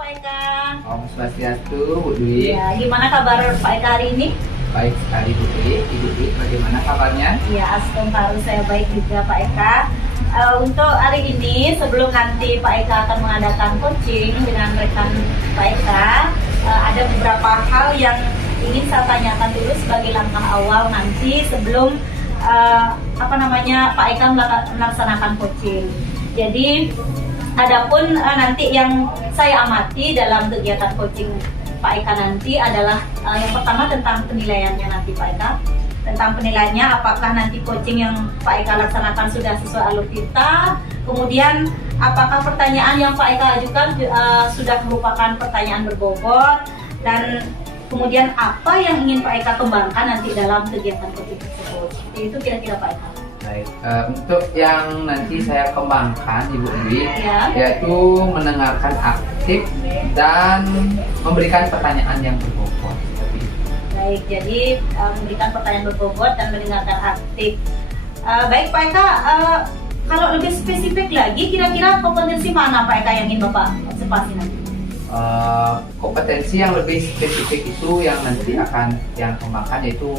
Pak Eka. Om Swastiastu, Bu Dwi. Ya, gimana kabar Pak Eka hari ini? Baik sekali Bu Dwi. Ibu Dwi, bagaimana kabarnya? Ya, astagfirullah, saya baik juga Pak Eka. Untuk hari ini, sebelum nanti Pak Eka akan mengadakan coaching dengan rekan Pak Eka, ada beberapa hal yang ingin saya tanyakan dulu sebagai langkah awal nanti sebelum Pak Eka melaksanakan coaching. Jadi, adapun nanti yang saya amati dalam kegiatan coaching Pak Eka nanti adalah yang pertama tentang penilaiannya nanti Pak Eka. Tentang penilaiannya, apakah nanti coaching yang Pak Eka laksanakan sudah sesuai alur-tita, kemudian apakah pertanyaan yang Pak Eka ajukan sudah merupakan pertanyaan berbobot, dan kemudian apa yang ingin Pak Eka kembangkan nanti dalam kegiatan coaching tersebut. Itu kira-kira Pak Eka. Baik, untuk yang nanti saya kembangkan Ibu Dwi, Ya. yaitu mendengarkan aktif dan memberikan pertanyaan yang berbobot. Baik, jadi memberikan pertanyaan berbobot dan mendengarkan aktif. Baik Pak Eka, kalau lebih spesifik lagi, kira-kira kompetensi mana Pak Eka yang ingin Bapak observasi nanti? Kompetensi yang lebih spesifik itu yang nanti akan yang kembangkan yaitu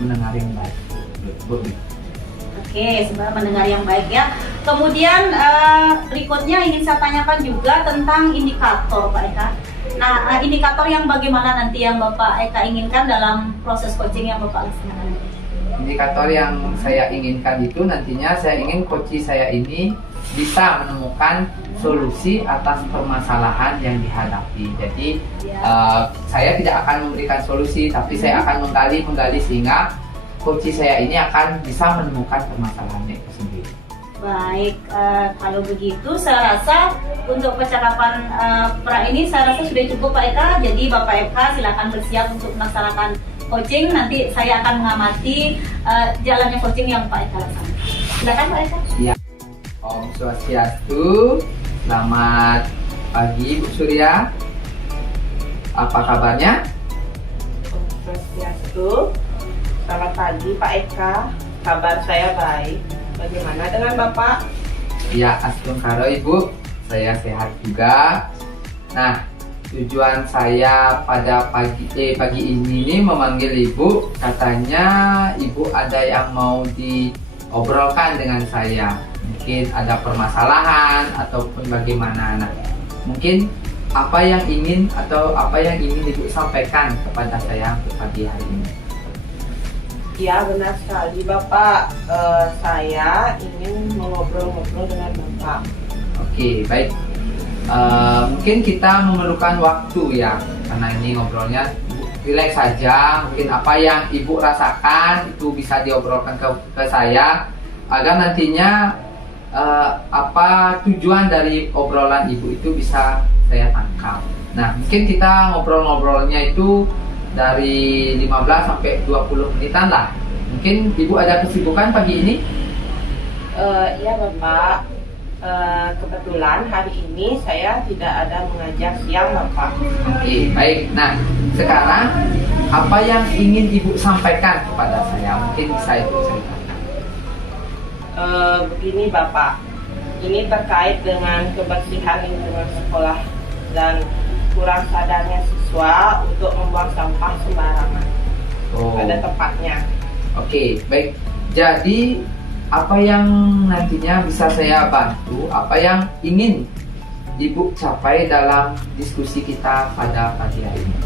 mendengar yang baik. Bu Dwi. Oke, sebenarnya mendengar yang baik ya. Kemudian berikutnya ingin saya tanyakan juga tentang indikator Pak Eka. Nah, indikator yang bagaimana nanti yang Bapak Eka inginkan dalam proses coaching yang Bapak laksanakan? Indikator yang saya inginkan itu nantinya saya ingin coach saya ini bisa menemukan solusi atas permasalahan yang dihadapi. Jadi saya tidak akan memberikan solusi, tapi saya akan menggali sehingga coach saya ini akan bisa menemukan permasalahannya itu sendiri. Baik, kalau begitu saya rasa untuk percakapan ini saya rasa sudah cukup Pak Eka. Jadi Bapak Eka silakan bersiap untuk melaksanakan coaching. Nanti saya akan mengamati jalannya coaching yang Pak Eka laksanakan. Silakan Pak Eka. Ya. Om Swastiastu, selamat pagi Bu Surya. Apa kabarnya? Om Swastiastu, selamat pagi Pak Eka. Kabar saya baik. Bagaimana dengan Bapak? Ya, astagfirullah Ibu, saya sehat juga. Nah, tujuan saya pada pagi ini nih memanggil Ibu, katanya Ibu ada yang mau diobrolkan dengan saya. Mungkin ada permasalahan ataupun bagaimana. Nah, mungkin apa yang ingin Ibu sampaikan kepada saya untuk pagi hari ini? Ya, benar sekali Bapak. Saya ingin mengobrol-ngobrol dengan Bapak. Oke, baik. Mungkin kita memerlukan waktu ya, karena ini ngobrolnya relax saja. Mungkin apa yang Ibu rasakan itu bisa diobrolkan ke saya, agar nantinya apa tujuan dari obrolan Ibu itu bisa saya tangkap. Nah, mungkin kita ngobrol-ngobrolnya itu dari 15 sampai 20 menitan lah. Mungkin Ibu ada kesibukan pagi ini? Iya Bapak. Kebetulan hari ini saya tidak ada mengajar siang Bapak. Oke, baik. Nah, sekarang apa yang ingin Ibu sampaikan kepada saya? Mungkin bisa Ibu ceritakan. Begini Bapak, ini terkait dengan kebersihan lingkungan sekolah dan kurang sadarnya siswa untuk membuang sampah sembarangan pada tempatnya. Oke, baik. Jadi apa yang nantinya bisa saya bantu? Apa yang ingin Ibu capai dalam diskusi kita pada pagi hari ini?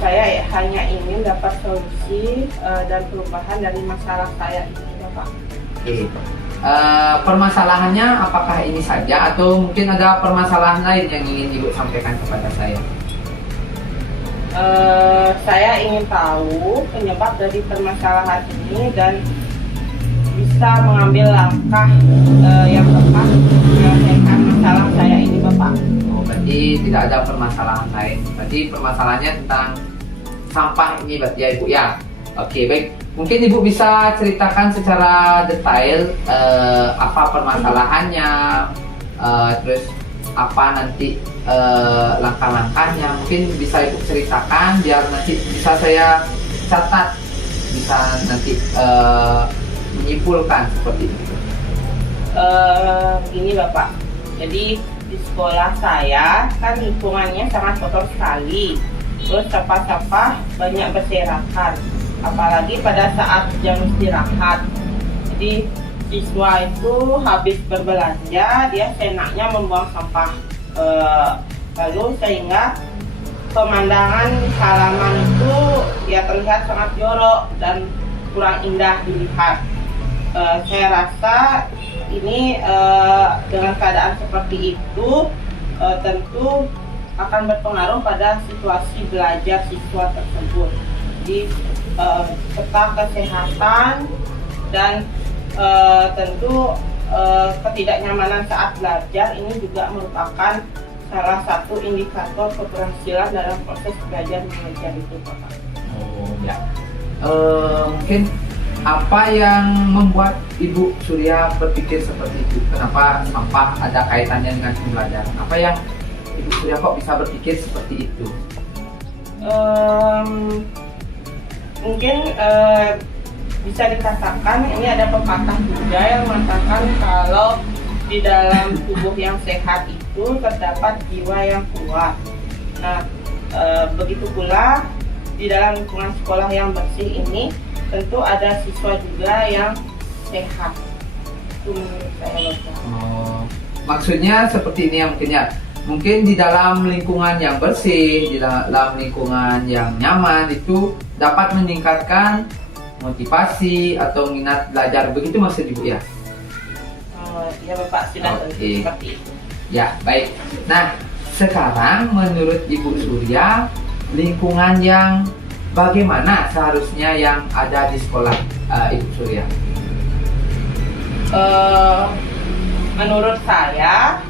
Saya hanya ingin dapat solusi dan perubahan dari masalah saya ini Bapak. Oke. Permasalahannya apakah ini saja atau mungkin ada permasalahan lain yang ingin Ibu sampaikan kepada saya? Saya ingin tahu penyebab dari permasalahan ini dan bisa mengambil langkah yang tepat untuk menyelesaikan masalah saya ini Bapak. Oh, berarti tidak ada permasalahan lain. Berarti permasalahannya tentang sampah ini berarti ya Ibu ya. Oke, baik. Mungkin Ibu bisa ceritakan secara detail apa permasalahannya, terus apa nanti langkah-langkahnya. Mungkin bisa Ibu ceritakan biar nanti bisa saya catat, bisa nanti menyimpulkan seperti itu. Begini Bapak, jadi di sekolah saya kan lingkungannya sangat kotor sekali. Terus sampah-sampah banyak berserakan, apalagi pada saat jam istirahat. Jadi siswa itu habis berbelanja, dia seenaknya membuang sampah. Lalu sehingga pemandangan halaman itu ya terlihat sangat jorok dan kurang indah dilihat. Saya rasa ini dengan keadaan seperti itu tentu akan berpengaruh pada situasi belajar siswa tersebut. Jadi serta kesehatan dan tentu ketidaknyamanan saat belajar ini juga merupakan salah satu indikator keberhasilan dalam proses belajar mengajar itu, Bapak. Oh ya. Mungkin apa yang membuat Ibu Surya berpikir seperti itu? Kenapa sampah ada kaitannya dengan pembelajaran? Apa yang Ibu Surya kok bisa berpikir seperti itu? Mungkin bisa dikatakan ini ada pepatah juga yang mengatakan kalau di dalam tubuh yang sehat itu terdapat jiwa yang kuat. Nah, begitu pula di dalam lingkungan sekolah yang bersih ini tentu ada siswa juga yang sehat. Itu menurut saya, Bapak. Oh, maksudnya seperti ini ya mungkin ya. Mungkin di dalam lingkungan yang bersih, di dalam lingkungan yang nyaman itu dapat meningkatkan motivasi atau minat belajar. Begitu maksud Ibu ya? Ya Bapak, sudah tentu seperti itu. Ya, baik. Nah, sekarang menurut Ibu Surya, lingkungan yang bagaimana seharusnya yang ada di sekolah Ibu Surya? Menurut saya,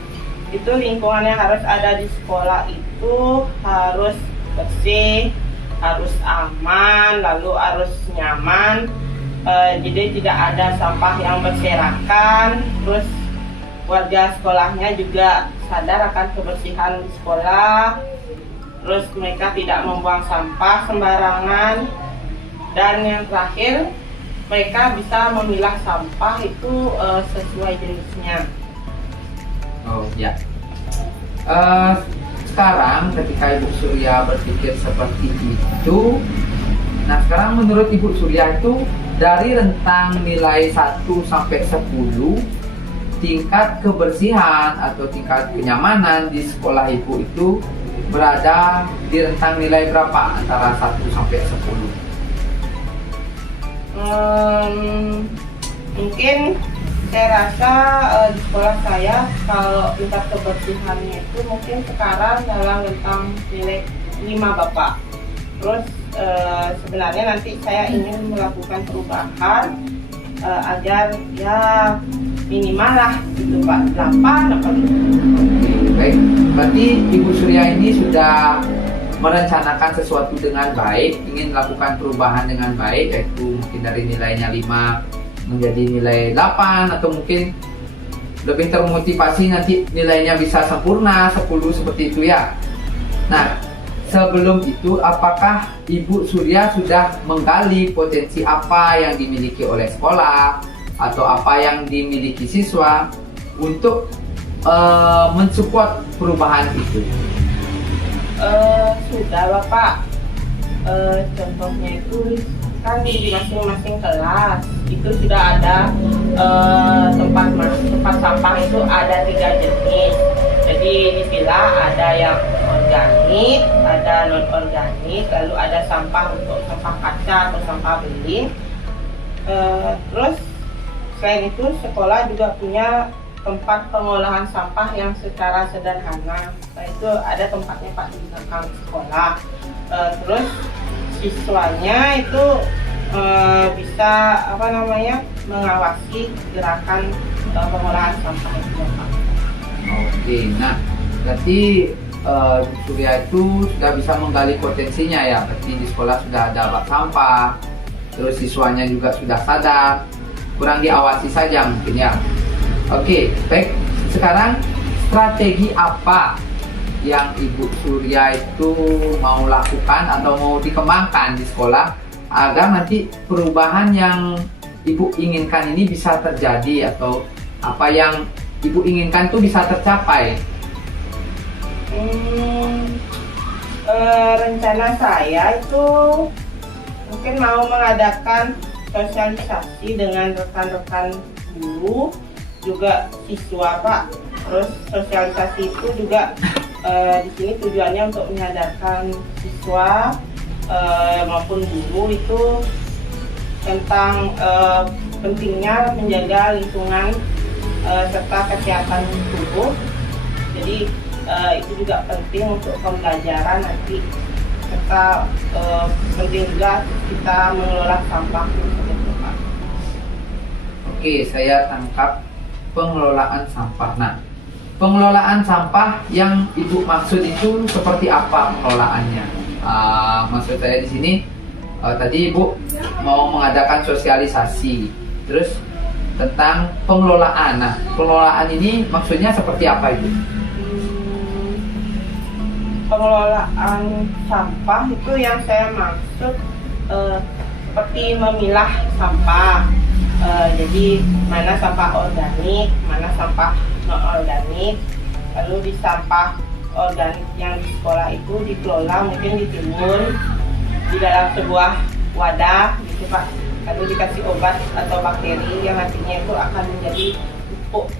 itu lingkungan yang harus ada di sekolah itu harus bersih, harus aman, lalu harus nyaman. Jadi tidak ada sampah yang berserakan. Terus warga sekolahnya juga sadar akan kebersihan di sekolah. Terus mereka tidak membuang sampah sembarangan. Dan yang terakhir, mereka bisa memilah sampah itu sesuai jenisnya. Oh ya. Sekarang ketika Ibu Surya berpikir seperti itu, nah sekarang menurut Ibu Surya itu dari rentang nilai 1 sampai 10, tingkat kebersihan atau tingkat kenyamanan di sekolah Ibu itu berada di rentang nilai berapa antara 1 sampai 10? Mungkin saya rasa di sekolah saya kalau tingkat kebersihannya itu mungkin sekarang dalam rentang nilai 5, Bapak. Terus sebenarnya nanti saya ingin melakukan perubahan agar ya minimal lah gitu Pak, 8 apa gitu. Baik, berarti Ibu Surya ini sudah merencanakan sesuatu dengan baik, ingin melakukan perubahan dengan baik, yaitu mungkin dari nilainya 5 menjadi nilai 8 atau mungkin lebih termotivasi nanti nilainya bisa sempurna 10 seperti itu ya. Nah, sebelum itu apakah Ibu Surya sudah menggali potensi apa yang dimiliki oleh sekolah atau apa yang dimiliki siswa untuk mensupport perubahan itu? Sudah Bapak. Contohnya itu kan di masing-masing kelas itu sudah ada tempat sampah itu ada 3 jenis. Jadi dipilah ada yang organik, ada non organik, lalu ada sampah untuk sampah kaca atau sampah beling. Terus selain itu sekolah juga punya tempat pengolahan sampah yang secara sederhana. Nah, itu ada tempatnya Pak di belakang sekolah. Terus siswanya itu bisa mengawasi gerakan pengolahan sampah itu Pak. Oke, nah berarti Surya itu sudah bisa menggali potensinya ya. Berarti di sekolah sudah ada bak sampah, terus siswanya juga sudah sadar, kurang diawasi saja mungkin ya. Oke, baik. Sekarang strategi apa yang Ibu Surya itu mau lakukan atau mau dikembangkan di sekolah agar nanti perubahan yang Ibu inginkan ini bisa terjadi atau apa yang Ibu inginkan itu bisa tercapai Hmm, rencana saya itu mungkin mau mengadakan sosialisasi dengan rekan-rekan guru, juga siswa Pak. Terus sosialisasi itu juga di sini tujuannya untuk menyadarkan siswa maupun guru itu tentang pentingnya menjaga lingkungan serta kesehatan tubuh. Jadi itu juga penting untuk pembelajaran nanti, serta penting juga kita mengelola sampah seperti Pak. Oke, saya tangkap pengelolaan sampah. Nah, pengelolaan sampah yang Ibu maksud itu seperti apa pengelolaannya? Maksud saya di sini tadi Ibu mau mengadakan sosialisasi, terus tentang pengelolaan. Nah, pengelolaan ini maksudnya seperti apa Ibu? Pengelolaan sampah itu yang saya maksud seperti memilah sampah. Jadi mana sampah organik, mana sampah non organik. Lalu di sampah organik yang di sekolah itu dikelola, mungkin ditimbun di dalam sebuah wadah gitu Pak. Lalu dikasih obat atau bakteri yang nantinya itu akan menjadi pupuk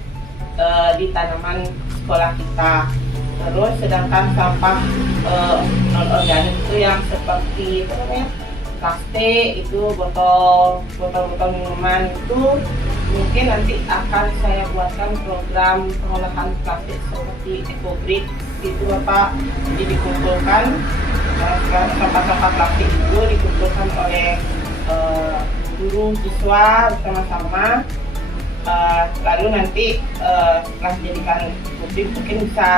di tanaman sekolah kita. Terus sedangkan sampah non organik itu yang seperti apa namanya, plastik, itu botol minuman, itu mungkin nanti akan saya buatkan program pengolahan plastik seperti EcoBrick itu Bapak. Jadi dikumpulkan sampah-sampah plastik itu dikumpulkan oleh guru siswa bersama-sama. Lalu nanti setelah dijadikan pupuk mungkin bisa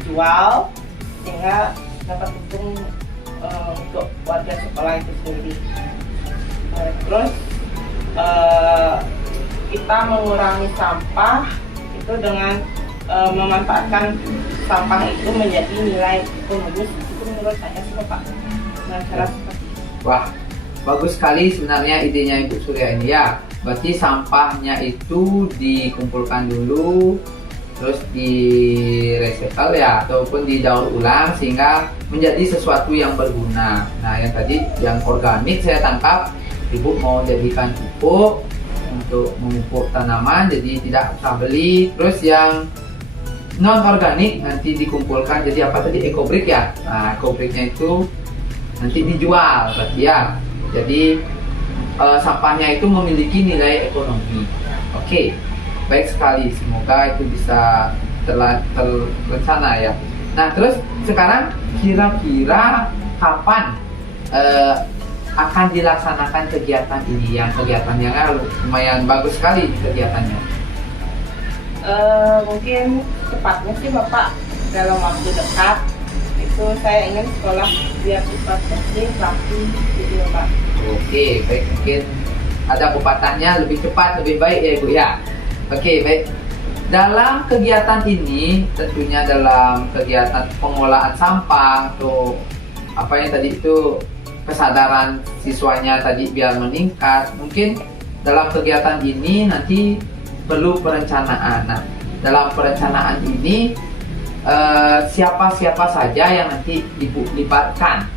dijual sehingga dapat untung untuk warga sekolah itu sendiri. Terus kita mengurangi sampah itu dengan memanfaatkan sampah itu menjadi nilai ekonomis. Itu menurut saya sih Bapak. Nah, cara seperti itu. Wah, bagus sekali sebenarnya idenya Ibu Surya ini ya. Berarti sampahnya itu dikumpulkan dulu, terus di recycle ya, ataupun didaur ulang sehingga menjadi sesuatu yang berguna. Nah, yang tadi yang organik saya tangkap Ibu mau jadikan pupuk untuk memupuk tanaman, jadi tidak usah beli. Terus yang non organik nanti dikumpulkan jadi apa tadi, EcoBrick ya. Nah, EcoBricknya itu nanti dijual berarti ya. Jadi sampahnya itu memiliki nilai ekonomi. Oke, baik sekali. Semoga itu bisa terrencana ya. Nah, terus sekarang kira-kira kapan akan dilaksanakan kegiatan ini? Yang kegiatannya kan lumayan bagus sekali kegiatannya. Mungkin cepatnya sih Bapak dalam waktu dekat itu saya ingin sekolah biar cepat selesai rapi gitu Bapak. Oke, baik, mungkin ada pepatahnya lebih cepat lebih baik ya Ibu ya. Oke, baik. Dalam kegiatan ini tentunya dalam kegiatan pengolahan sampah atau apa yang tadi itu kesadaran siswanya tadi biar meningkat. Mungkin dalam kegiatan ini nanti perlu perencanaan. Nah, dalam perencanaan ini siapa-siapa saja yang nanti Ibu libatkan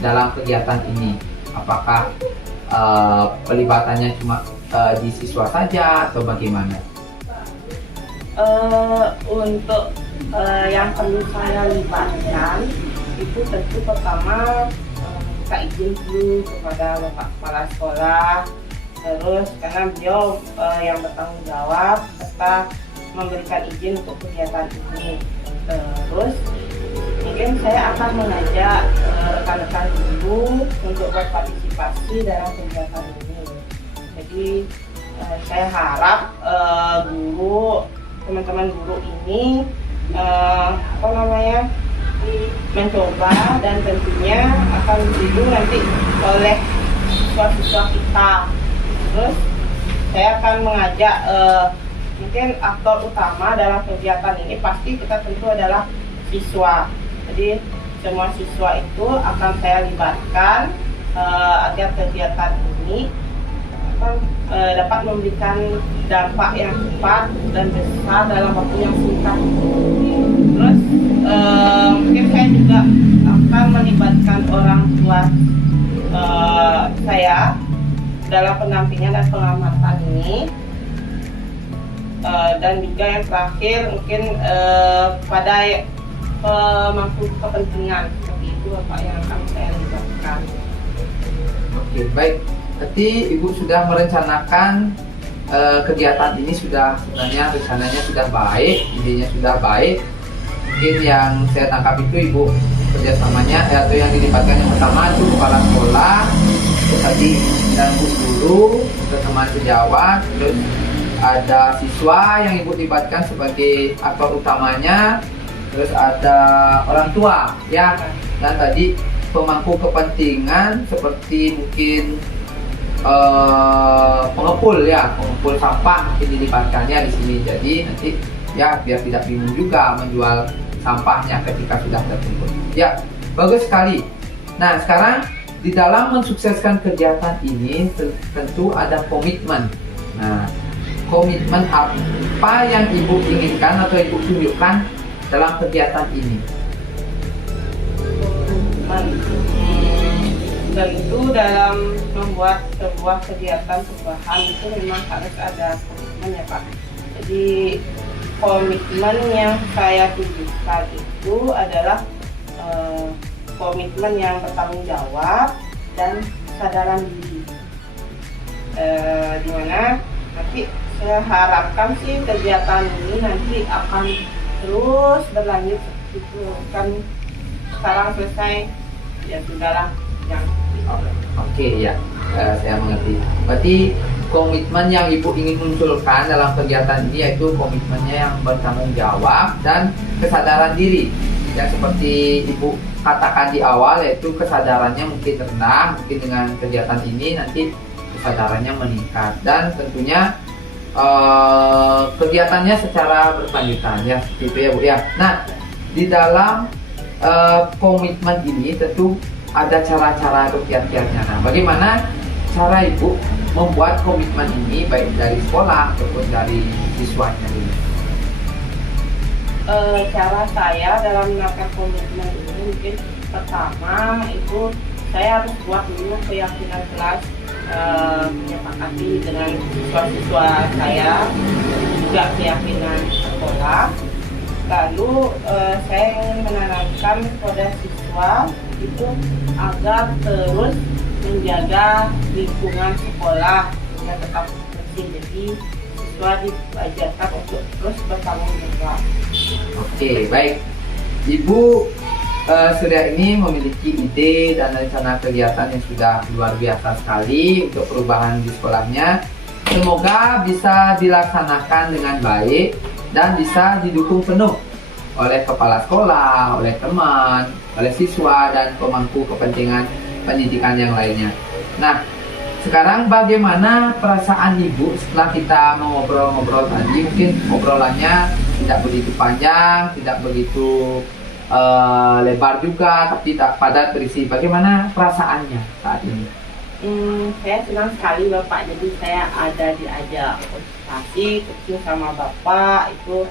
dalam kegiatan ini? Apakah pelibatannya cuma di siswa saja atau bagaimana? Untuk yang perlu saya libatkan itu tentu pertama minta izin dulu kepada Bapak Kepala Sekolah. Terus karena beliau yang bertanggung jawab serta memberikan izin untuk kegiatan ini. Terus mungkin saya akan mengajak rekan-rekan guru untuk berpartisipasi dalam kegiatan ini. Jadi saya harap teman-teman guru ini mencoba, dan tentunya akan didukung nanti oleh siswa-siswa kita. Terus saya akan mengajak mungkin aktor utama dalam kegiatan ini pasti kita tentu adalah siswa. Jadi semua siswa itu akan saya libatkan agar kegiatan ini dapat memberikan dampak yang cepat dan besar dalam waktu yang singkat. Terus mungkin saya juga akan melibatkan orang tua saya dalam pendampingan dan pengamatan ini. Dan juga yang terakhir mungkin pada pemangku kepentingan seperti itu Bapak yang akan saya libatkan. Oke, baik. Berarti Ibu sudah merencanakan kegiatan ini, sudah sebenarnya rencananya sudah baik, idenya sudah baik. Mungkin yang saya tangkap itu Ibu kerjasamanya atau yang dilibatkan yang pertama itu kepala sekolah, terus tadi dan guru, terus teman sejawat, terus ada siswa yang Ibu libatkan sebagai aktor utamanya, terus ada orang tua ya, dan tadi pemangku kepentingan seperti mungkin pengepul sampah mungkin dilibatkannya di sini. Jadi nanti ya biar tidak bingung juga menjual sampahnya ketika sudah terkumpul. Ya, bagus sekali. Nah, sekarang di dalam mensukseskan kegiatan ini tentu ada komitmen. Nah, komitmen apa yang Ibu inginkan atau Ibu tunjukkan dalam kegiatan ini? Tentu dalam membuat sebuah kegiatan perubahan itu memang harus ada komitmen ya Pak. Jadi komitmen yang saya tunjukkan itu adalah komitmen yang bertanggung jawab dan kesadaran diri. Dimana nanti saya harapkan sih kegiatan ini nanti akan terus berlanjut itu kan sekarang selesai ya sudahlah yang Oke ya, saya mengerti. Berarti komitmen yang Ibu ingin munculkan dalam kegiatan ini yaitu komitmennya yang bertanggung jawab dan kesadaran diri. Yang seperti Ibu katakan di awal yaitu kesadarannya mungkin rendah, mungkin dengan kegiatan ini nanti kesadarannya meningkat dan tentunya kegiatannya secara berkelanjutan ya, seperti itu ya Bu ya. Nah, di dalam komitmen ini tentu ada cara-cara atau kiat-kiatnya. Nah, bagaimana cara Ibu membuat komitmen ini baik dari sekolah ataupun dari siswanya dulu? Cara saya dalam menerapkan komitmen ini mungkin pertama itu saya harus buat dulu keyakinan kelas, menyepakati dengan siswa-siswa saya, juga keyakinan sekolah. Lalu saya ingin menanamkan kepada siswa itu agar terus menjaga lingkungan sekolah yang tetap bersih. Jadi siswa diajarkan untuk terus bertanggung jawab. Oke, baik. Ibu sudah ini memiliki ide dan rencana kegiatan yang sudah luar biasa sekali untuk perubahan di sekolahnya. Semoga bisa dilaksanakan dengan baik dan bisa didukung penuh oleh kepala sekolah, oleh teman, oleh siswa, dan pemangku kepentingan pendidikan yang lainnya. Nah, sekarang bagaimana perasaan Ibu setelah kita mengobrol-ngobrol tadi? Mungkin obrolannya tidak begitu panjang, tidak begitu lebar juga, tapi tak padat berisi. Bagaimana perasaannya saat ini? Saya senang sekali Bapak, jadi saya ada diajak konsultasi kecil sama Bapak itu.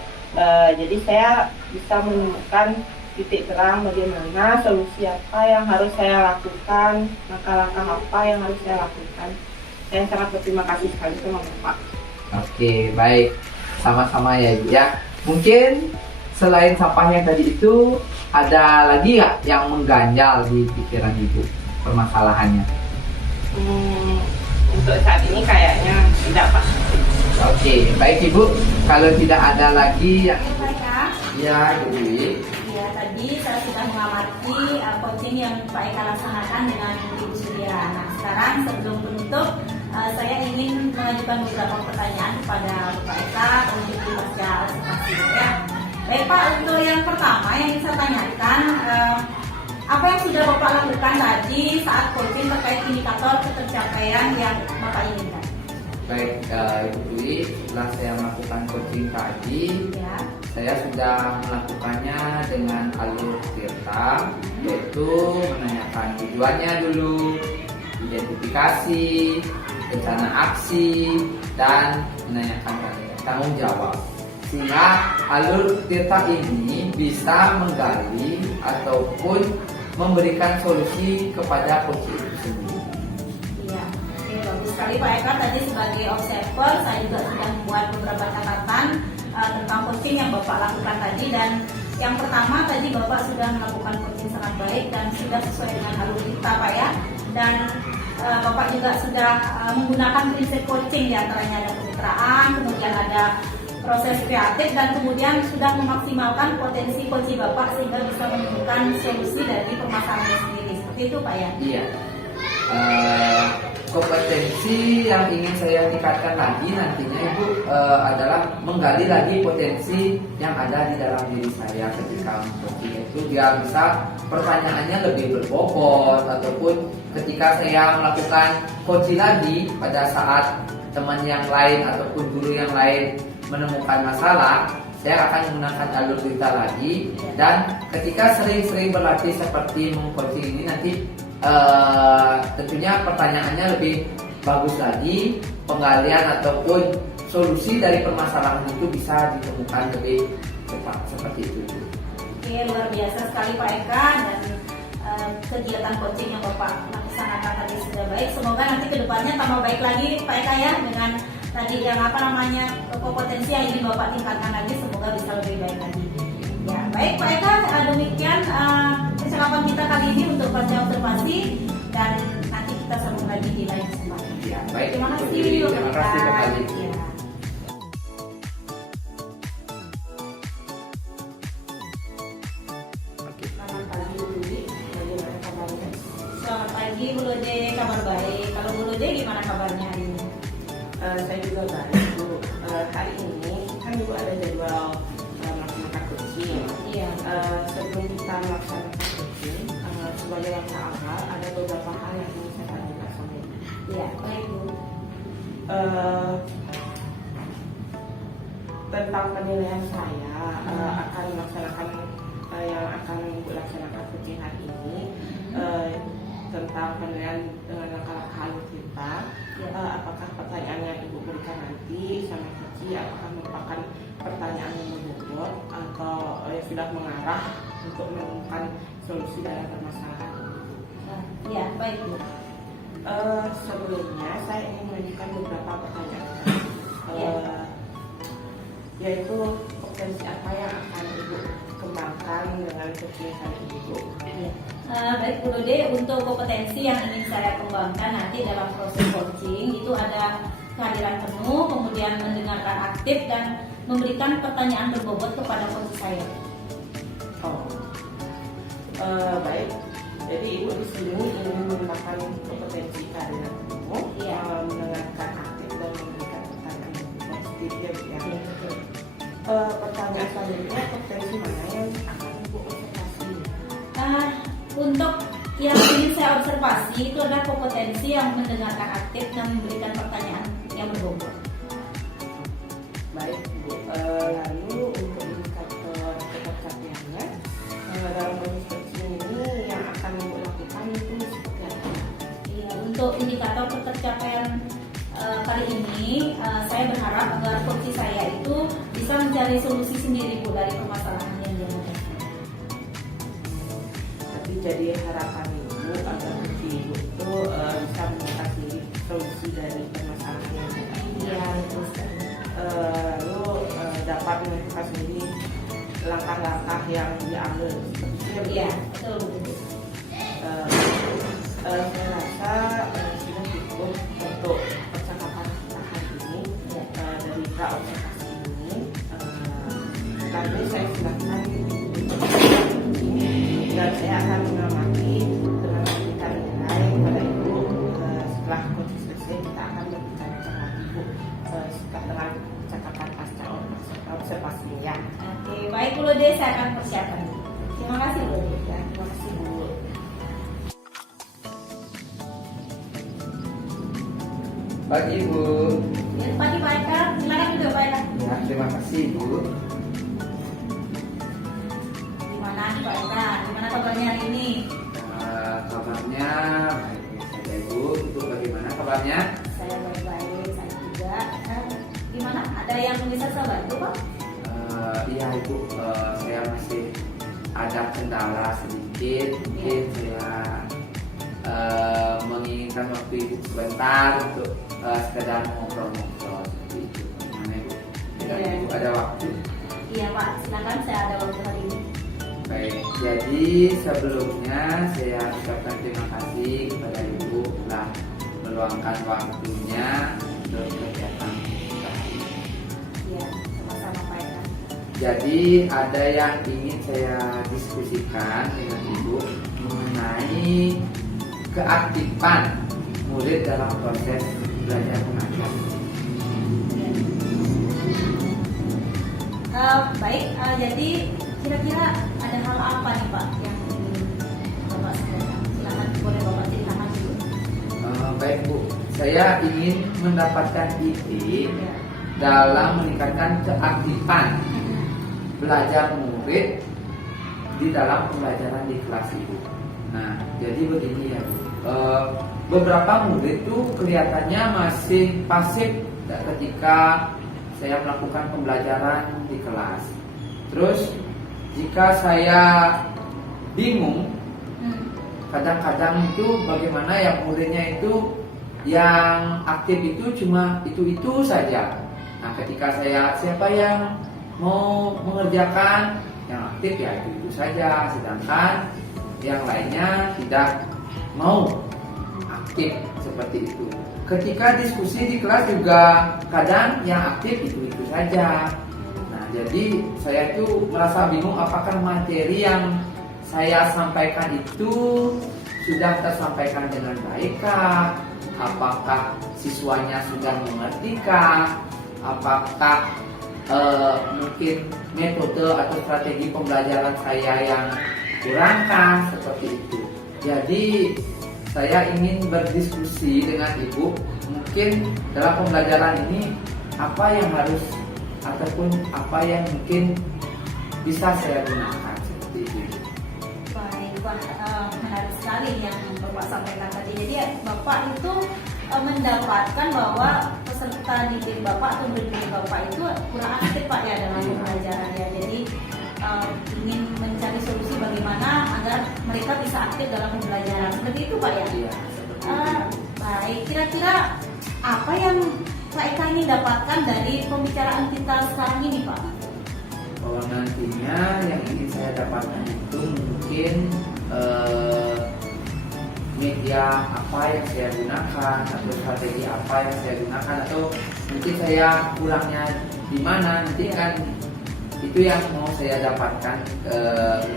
Jadi saya bisa menemukan titik terang bagaimana solusi apa yang harus saya lakukan, langkah-langkah apa yang harus saya lakukan. Saya sangat berterima kasih sekali sama Bapak. Oke, baik, sama-sama ya Ibu ya. Mungkin selain sampah yang tadi itu ada lagi nggak yang mengganjal di pikiran Ibu permasalahannya? Untuk saat ini kayaknya tidak Pak. Oke, baik Ibu. Kalau tidak ada lagi yang Ya, Ibu Dwi. Ya, tadi saya sudah mengamati coaching yang Pak Eka laksanakan dengan Ibu Surya. Nah, sekarang sebelum penutup, saya ingin mengajukan beberapa pertanyaan kepada Bapak Eka untuk dibaca observasi ya. Baik Pak, untuk yang pertama yang saya tanyakan, apa yang sudah Bapak lakukan tadi saat coaching terkait indikator ketercapaian yang Bapak inginkan? Baik, Ibu Dwi, setelah saya melakukan coaching tadi, Ya. saya sudah melakukannya dengan alur tirta, yaitu menanyakan tujuannya dulu, identifikasi, rencana aksi, dan menanyakan tanggung jawab. sehingga alur tirta ini bisa menggali ataupun memberikan solusi kepada coaching itu sendiri. Iya, oke, bagus sekali Pak Eka. Tadi sebagai observer saya juga sudah membuat beberapa catatan tentang coaching yang Bapak lakukan tadi, dan yang pertama tadi Bapak sudah melakukan coaching sangat baik dan sudah sesuai dengan alur kita Pak ya, dan Bapak juga sudah menggunakan prinsip coaching, diantaranya ada kemitraan, kemudian ada proses kreatif, dan kemudian sudah memaksimalkan potensi coaching Bapak sehingga bisa menemukan solusi dari permasalahan sendiri. Seperti itu Pak ya? Iya. Kompetensi yang ingin saya tingkatkan lagi nantinya Ibu adalah menggali lagi potensi yang ada di dalam diri saya ketika coaching itu, biar bisa pertanyaannya lebih berbobot, ataupun ketika saya melakukan coaching lagi pada saat teman yang lain ataupun guru yang lain menemukan masalah, saya akan menggunakan alur cerita lagi, dan ketika sering-sering berlatih seperti mengcoaching ini nanti tentunya pertanyaannya lebih bagus lagi, penggalian ataupun solusi dari permasalahan itu bisa ditemukan lebih cepat, seperti itu. Oke, luar biasa sekali Pak Eka, dan kegiatan coaching yang Bapak laksanakan tadi sudah baik. Semoga nanti kedepannya tambah baik lagi Pak Eka ya, dengan tadi yang kompetensi yang ingin Bapak tingkatkan lagi, semoga bisa lebih baik lagi. Ya, baik Pak Eka, demikian percakapan kita kali ini untuk pasca observasi, dan nanti kita sambung lagi di lain kesempatan. Ya, baik. Terima kasih. Terima kasih Pak Ali. Ya. Selamat pagi Bu Ludi, bagaimana kabarnya? Selamat pagi Bu Lode, kabar baik. Kalau Bu Lode gimana kabarnya hari ini? Saya juga baik Bu. Hari ini kan Ibu ada jadwal melaksanakan coaching. Iya. Sebelum kita melaksanakan coaching, sebagai langkah awal ada beberapa hal yang ingin saya tanyakan sama Ibu. Iya, baik Bu. Tentang penilaian saya akan melaksanakan yang akan Ibu laksanakan coaching hari ini, tentang penilaian dengan langkah-langkah alur kita. Apakah pertanyaan yang Ibu berikan nanti sama Cici apakah merupakan pertanyaan yang berbobot atau yang sudah mengarah untuk menemukan solusi dalam permasalahan ini? Iya, baik Bu. Sebelumnya saya ingin mengajukan beberapa pertanyaan, yaitu potensi apa yang akan Ibu kembangkan dengan coaching hari ini Bu? Iya. Baik Bu Lode, untuk kompetensi yang ingin saya kembangkan nanti dalam proses coaching itu ada kehadiran penuh, kemudian mendengarkan aktif, dan memberikan pertanyaan berbobot kepada coach saya. Baik. Jadi Ibu di sini ingin mengembangkan kompetensi kehadiran penuh, mendengarkan aktif, dan memberikan pertanyaan yang positif ya Bu ya. Pertanyaan selanjutnya, potensi mana yang akan Ibu observasi? Untuk yang ingin saya observasi itu adalah kompetensi yang mendengarkan aktif dan memberikan pertanyaan yang berbobot. Baik Bu. Lalu untuk indikator ketercapaiannya dalam proses coaching ini yang akan Ibu lakukan itu seperti apa? Iya, untuk indikator ketercapaian kali ini saya berharap agar coach saya itu bisa mencari solusi sendiri Bu dari permasalahan yang dia hadapi. Tapi jadi harapan Ibu agar coach Ibu itu bisa menemukan solusi dari permasalahan yang ada. Iya, betul sekali. Lalu dapat menentukan sendiri langkah-langkah yang diambil. Iya, betul. Saya rasa sudah cukup untuk percakapan kita hari ini dari pra-observasi ini. Kami saya silakan dan saya akan mengamati dengan memberikan nilai kepada Ibu. Setelah coaching selesai kita akan berbicara lagi Bu setelah dengan percakapan pasca observasi ya. Oke, baik Bu Lode, saya akan persiapkan. Terima kasih Bu Lode. Ya, terima kasih Bu. Pagi Ibu. Ya, pagi Pak Eka, silakan juga Pak Eka. Ya, terima kasih Ibu. Gimana nih Pak Eka? Gimana kabarnya hari ini? Kabarnya baik saja Ibu. Ibu bagaimana kabarnya? Saya baik-baik, saya juga. Gimana? Ada yang bisa saya bantu Pak? iya Ibu, saya masih ada kendala sedikit. Mungkin saya menginginkan waktu Ibu sebentar untuk sekedar ngobrol-ngobrol seperti itu. Gimana Ibu? Tidak Iya. Ibu ada waktu? Iya Pak, silakan, saya ada waktu hari ini. Baik, jadi sebelumnya saya ucapkan terima kasih kepada Ibu telah meluangkan waktunya untuk kegiatan kita hari ini. Iya, sama-sama Pak Eka. Jadi ada yang ingin saya diskusikan dengan Ibu mengenai keaktifan murid dalam proses belajar mengajar. Baik, jadi kira-kira ada hal apa nih Pak yang ingin Bapak sampaikan? Silakan, boleh Bapak ceritakan dulu. Baik Bu, saya ingin mendapatkan ide Ya. dalam meningkatkan keaktifan belajar murid di dalam pembelajaran di kelas Ibu. Nah, jadi begini ya Bu, beberapa murid tuh kelihatannya masih pasif ketika saya melakukan pembelajaran di kelas. Terus jika saya bingung, kadang-kadang itu bagaimana yang muridnya itu yang aktif itu cuma itu saja. Nah, ketika siapa yang mau mengerjakan yang aktif ya itu saja, sedangkan yang lainnya tidak mau aktif seperti itu. Ketika diskusi di kelas juga kadang yang aktif itu saja. Nah, jadi saya itu merasa bingung apakah materi yang saya sampaikan itu sudah tersampaikan dengan baikkah? Apakah siswanya sudah mengertikah? Apakah mungkin metode atau strategi pembelajaran saya yang kurangkah? Seperti itu. Jadi saya ingin berdiskusi dengan Ibu, mungkin dalam pembelajaran ini apa yang harus ataupun apa yang mungkin bisa saya gunakan seperti itu. Baik, Pak, menarik sekali yang Bapak sampaikan tadi. Jadi Bapak itu mendapatkan bahwa peserta didik Bapak atau murid-murid Bapak itu kurang aktif Pak ya dalam pembelajaran ya. Jadi ingin mencari solusi bagaimana agar mereka bisa aktif dalam pembelajaran. Seperti itu Pak ya? Iya, seperti itu. Baik, kira-kira apa yang Pak Eka ini dapatkan dari pembicaraan kita sekarang ini Pak? Bahwa nantinya yang ingin saya dapatkan itu mungkin media apa yang saya gunakan atau strategi apa yang saya gunakan atau mungkin saya kurangnya di mana, nanti kan itu yang mau saya dapatkan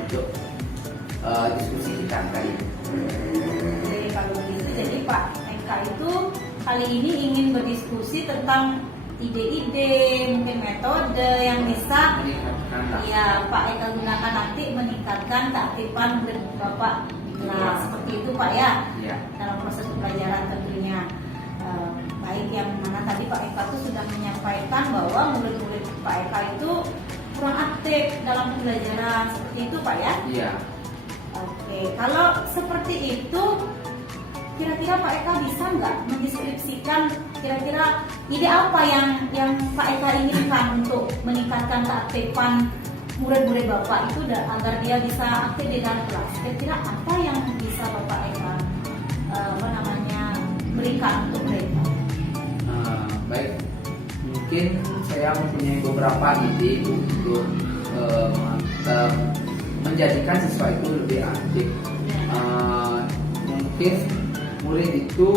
untuk diskusi kita kali ini. Jadi kalau begitu, jadi Pak Eka itu kali ini ingin berdiskusi tentang ide-ide, mungkin metode yang bisa Meningkatkan ya Pak Eka gunakan nanti meningkatkan keaktifan murid Bapak di kelas. Seperti itu Pak ya, ya. dalam proses pembelajaran tentunya. Baik, yang mana tadi Pak Eka itu sudah menyampaikan bahwa murid-murid Pak Eka itu kurang aktif dalam pembelajaran. Seperti itu Pak ya. Iya. Oke, kalau seperti itu, kira-kira Pak Eka bisa nggak mendeskripsikan kira-kira ide apa yang Pak Eka inginkan untuk meningkatkan keaktifan murid-murid Bapak itu agar dia bisa aktif di dalam kelas? Kira-kira apa yang bisa Bapak Eka berikan untuk mereka? Baik, mungkin saya mempunyai beberapa ide untuk menjadikan siswa itu lebih aktif. Mungkin murid itu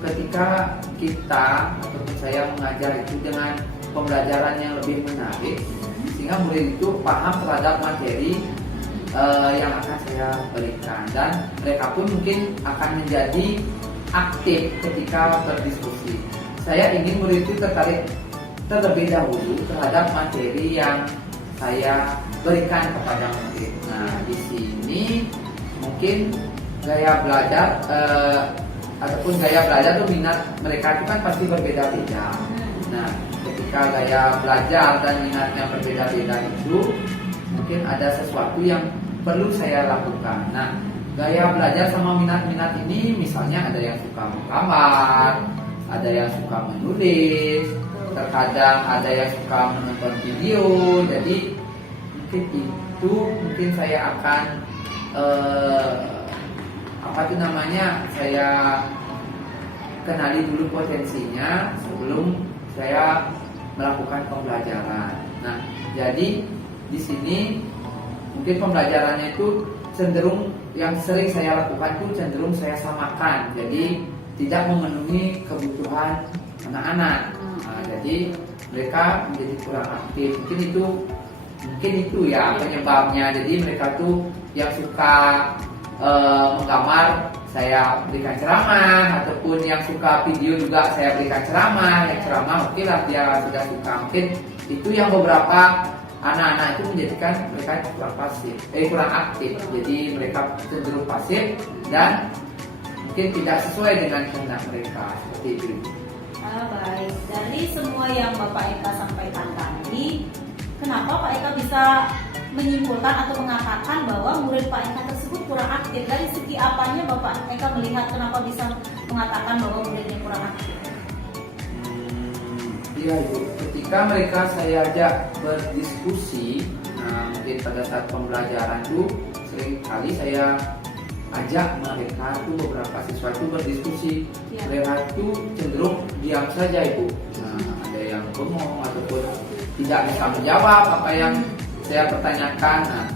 ketika kita ataupun saya mengajar itu dengan pembelajaran yang lebih menarik, sehingga murid itu paham terhadap materi yang akan saya berikan, dan mereka pun mungkin akan menjadi aktif ketika berdiskusi. Saya ingin murid itu tertarik terlebih dahulu terhadap materi yang saya berikan kepada murid. Nah, di sini mungkin gaya belajar ataupun gaya belajar atau minat mereka itu kan pasti berbeda-beda. Nah, ketika gaya belajar dan minatnya berbeda-beda itu mungkin ada sesuatu yang perlu saya lakukan. Nah, gaya belajar sama minat-minat ini misalnya ada yang suka menggambar, ada yang suka menulis, terkadang ada yang suka menonton video. Jadi mungkin saya akan saya kenali dulu potensinya sebelum saya melakukan pembelajaran. Nah, jadi di sini mungkin pembelajarannya itu cenderung yang sering saya lakukan itu cenderung saya samakan. Jadi tidak memenuhi kebutuhan anak-anak. Nah, jadi mereka menjadi kurang aktif. Mungkin itu ya penyebabnya. Jadi mereka tuh yang suka menggambar saya berikan ceramah, ataupun yang suka video juga saya berikan ceramah. Yang ceramah oke lah dia sudah suka. Mungkin itu yang beberapa anak-anak itu menjadikan mereka kurang aktif. Jadi mereka cenderung pasif dan mungkin tidak sesuai dengan kehendak mereka seperti itu. Baik, dari semua yang Bapak Eka sampaikan tadi, kenapa Pak Eka bisa menyimpulkan atau mengatakan bahwa murid Pak Eka tersebut kurang aktif? Dari segi apanya Bapak Eka melihat kenapa bisa mengatakan bahwa muridnya kurang aktif? Iya Ibu, ketika mereka saya ajak berdiskusi, mungkin pada saat pembelajaran itu sering kali saya ajak mereka tuh beberapa siswa itu berdiskusi. Ya. Mereka itu cenderung diam saja Ibu. Ada yang bengong ataupun tidak bisa menjawab apa yang saya pertanyakan. Nah,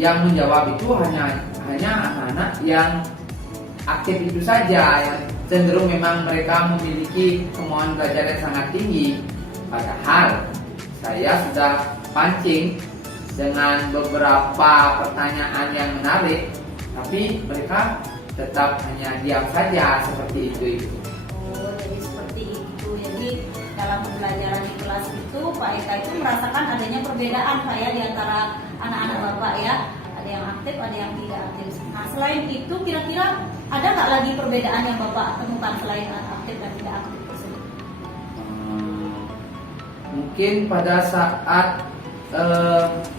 yang menjawab itu hanya anak-anak yang aktif itu saja, yang cenderung memang mereka memiliki kemauan belajar yang sangat tinggi. Padahal saya sudah pancing dengan beberapa pertanyaan yang menarik, tapi mereka tetap hanya diam saja seperti itu. Oh, jadi seperti itu. Jadi dalam pembelajaran di kelas itu Pak Eka itu merasakan adanya perbedaan Pak ya di antara anak-anak Bapak ya. Ada yang aktif, ada yang tidak aktif. Nah, selain itu kira-kira ada nggak lagi perbedaan yang Bapak temukan selain aktif dan tidak aktif tersebut? Mungkin pada saat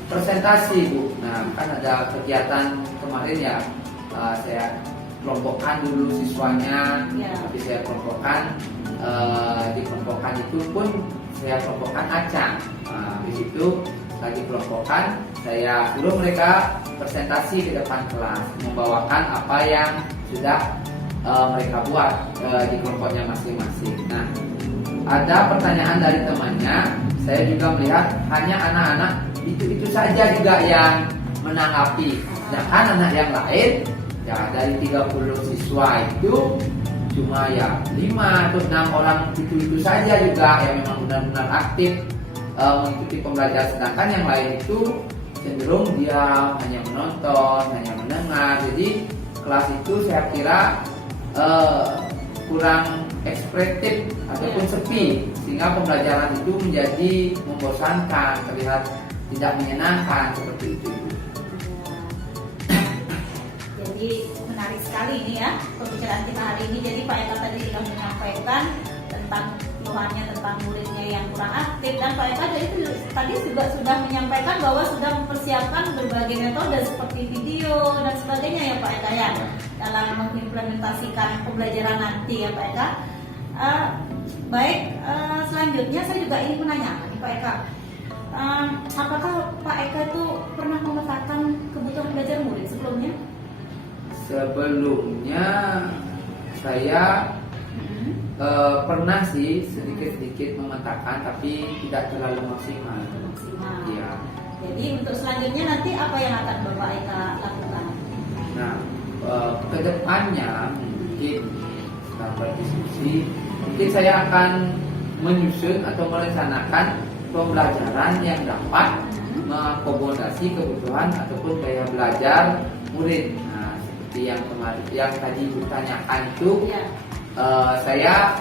presentasi Bu. Nah, kan ada kegiatan kemarin ya, saya kelompokkan dulu siswanya. Ya. Tapi saya kelompokkan di kelompokan itu pun saya kelompokkan acang. Di situ lagi kelompokan saya suruh mereka presentasi ke depan kelas, membawakan apa yang sudah mereka buat di kelompoknya masing-masing. Nah, ada pertanyaan dari temannya, saya juga melihat hanya anak-anak itu saja juga yang menanggapi. Sedangkan anak yang lain, ya dari 30 siswa itu cuma ya 5 atau 6 orang itu saja juga yang memang benar-benar aktif mengikuti pembelajaran. Sedangkan yang lain itu cenderung dia hanya menonton, hanya mendengar. Jadi kelas itu saya kira kurang ekspresif ataupun sepi, sehingga pembelajaran itu menjadi membosankan, terlihat tidak menyenangkan seperti itu. Jadi menarik sekali ini ya pembicaraan kita hari ini. Jadi Pak Eka tadi sudah menyampaikan tentang keluhannya tentang muridnya yang kurang aktif, dan Pak Eka tadi juga sudah menyampaikan bahwa sudah mempersiapkan berbagai metode seperti video dan sebagainya ya Pak Eka ya dalam mengimplementasikan pembelajaran nanti ya Pak Eka. Baik, selanjutnya saya juga ingin menanyakan Pak Eka, apakah Pak Eka itu pernah memetakan kebutuhan belajar murid sebelumnya? Sebelumnya saya pernah sih sedikit-sedikit memetakan, tapi tidak terlalu maksimal. Ya. Jadi untuk selanjutnya nanti apa yang akan Bapak Eka lakukan? Nah, kedepannya mungkin setelah berdiskusi, mungkin saya akan menyusun atau merencanakan pembelajaran yang dapat mengakomodasi kebutuhan ataupun gaya belajar murid. Nah, seperti yang kemarin, yang tadi ditanyakan itu. Ya. Saya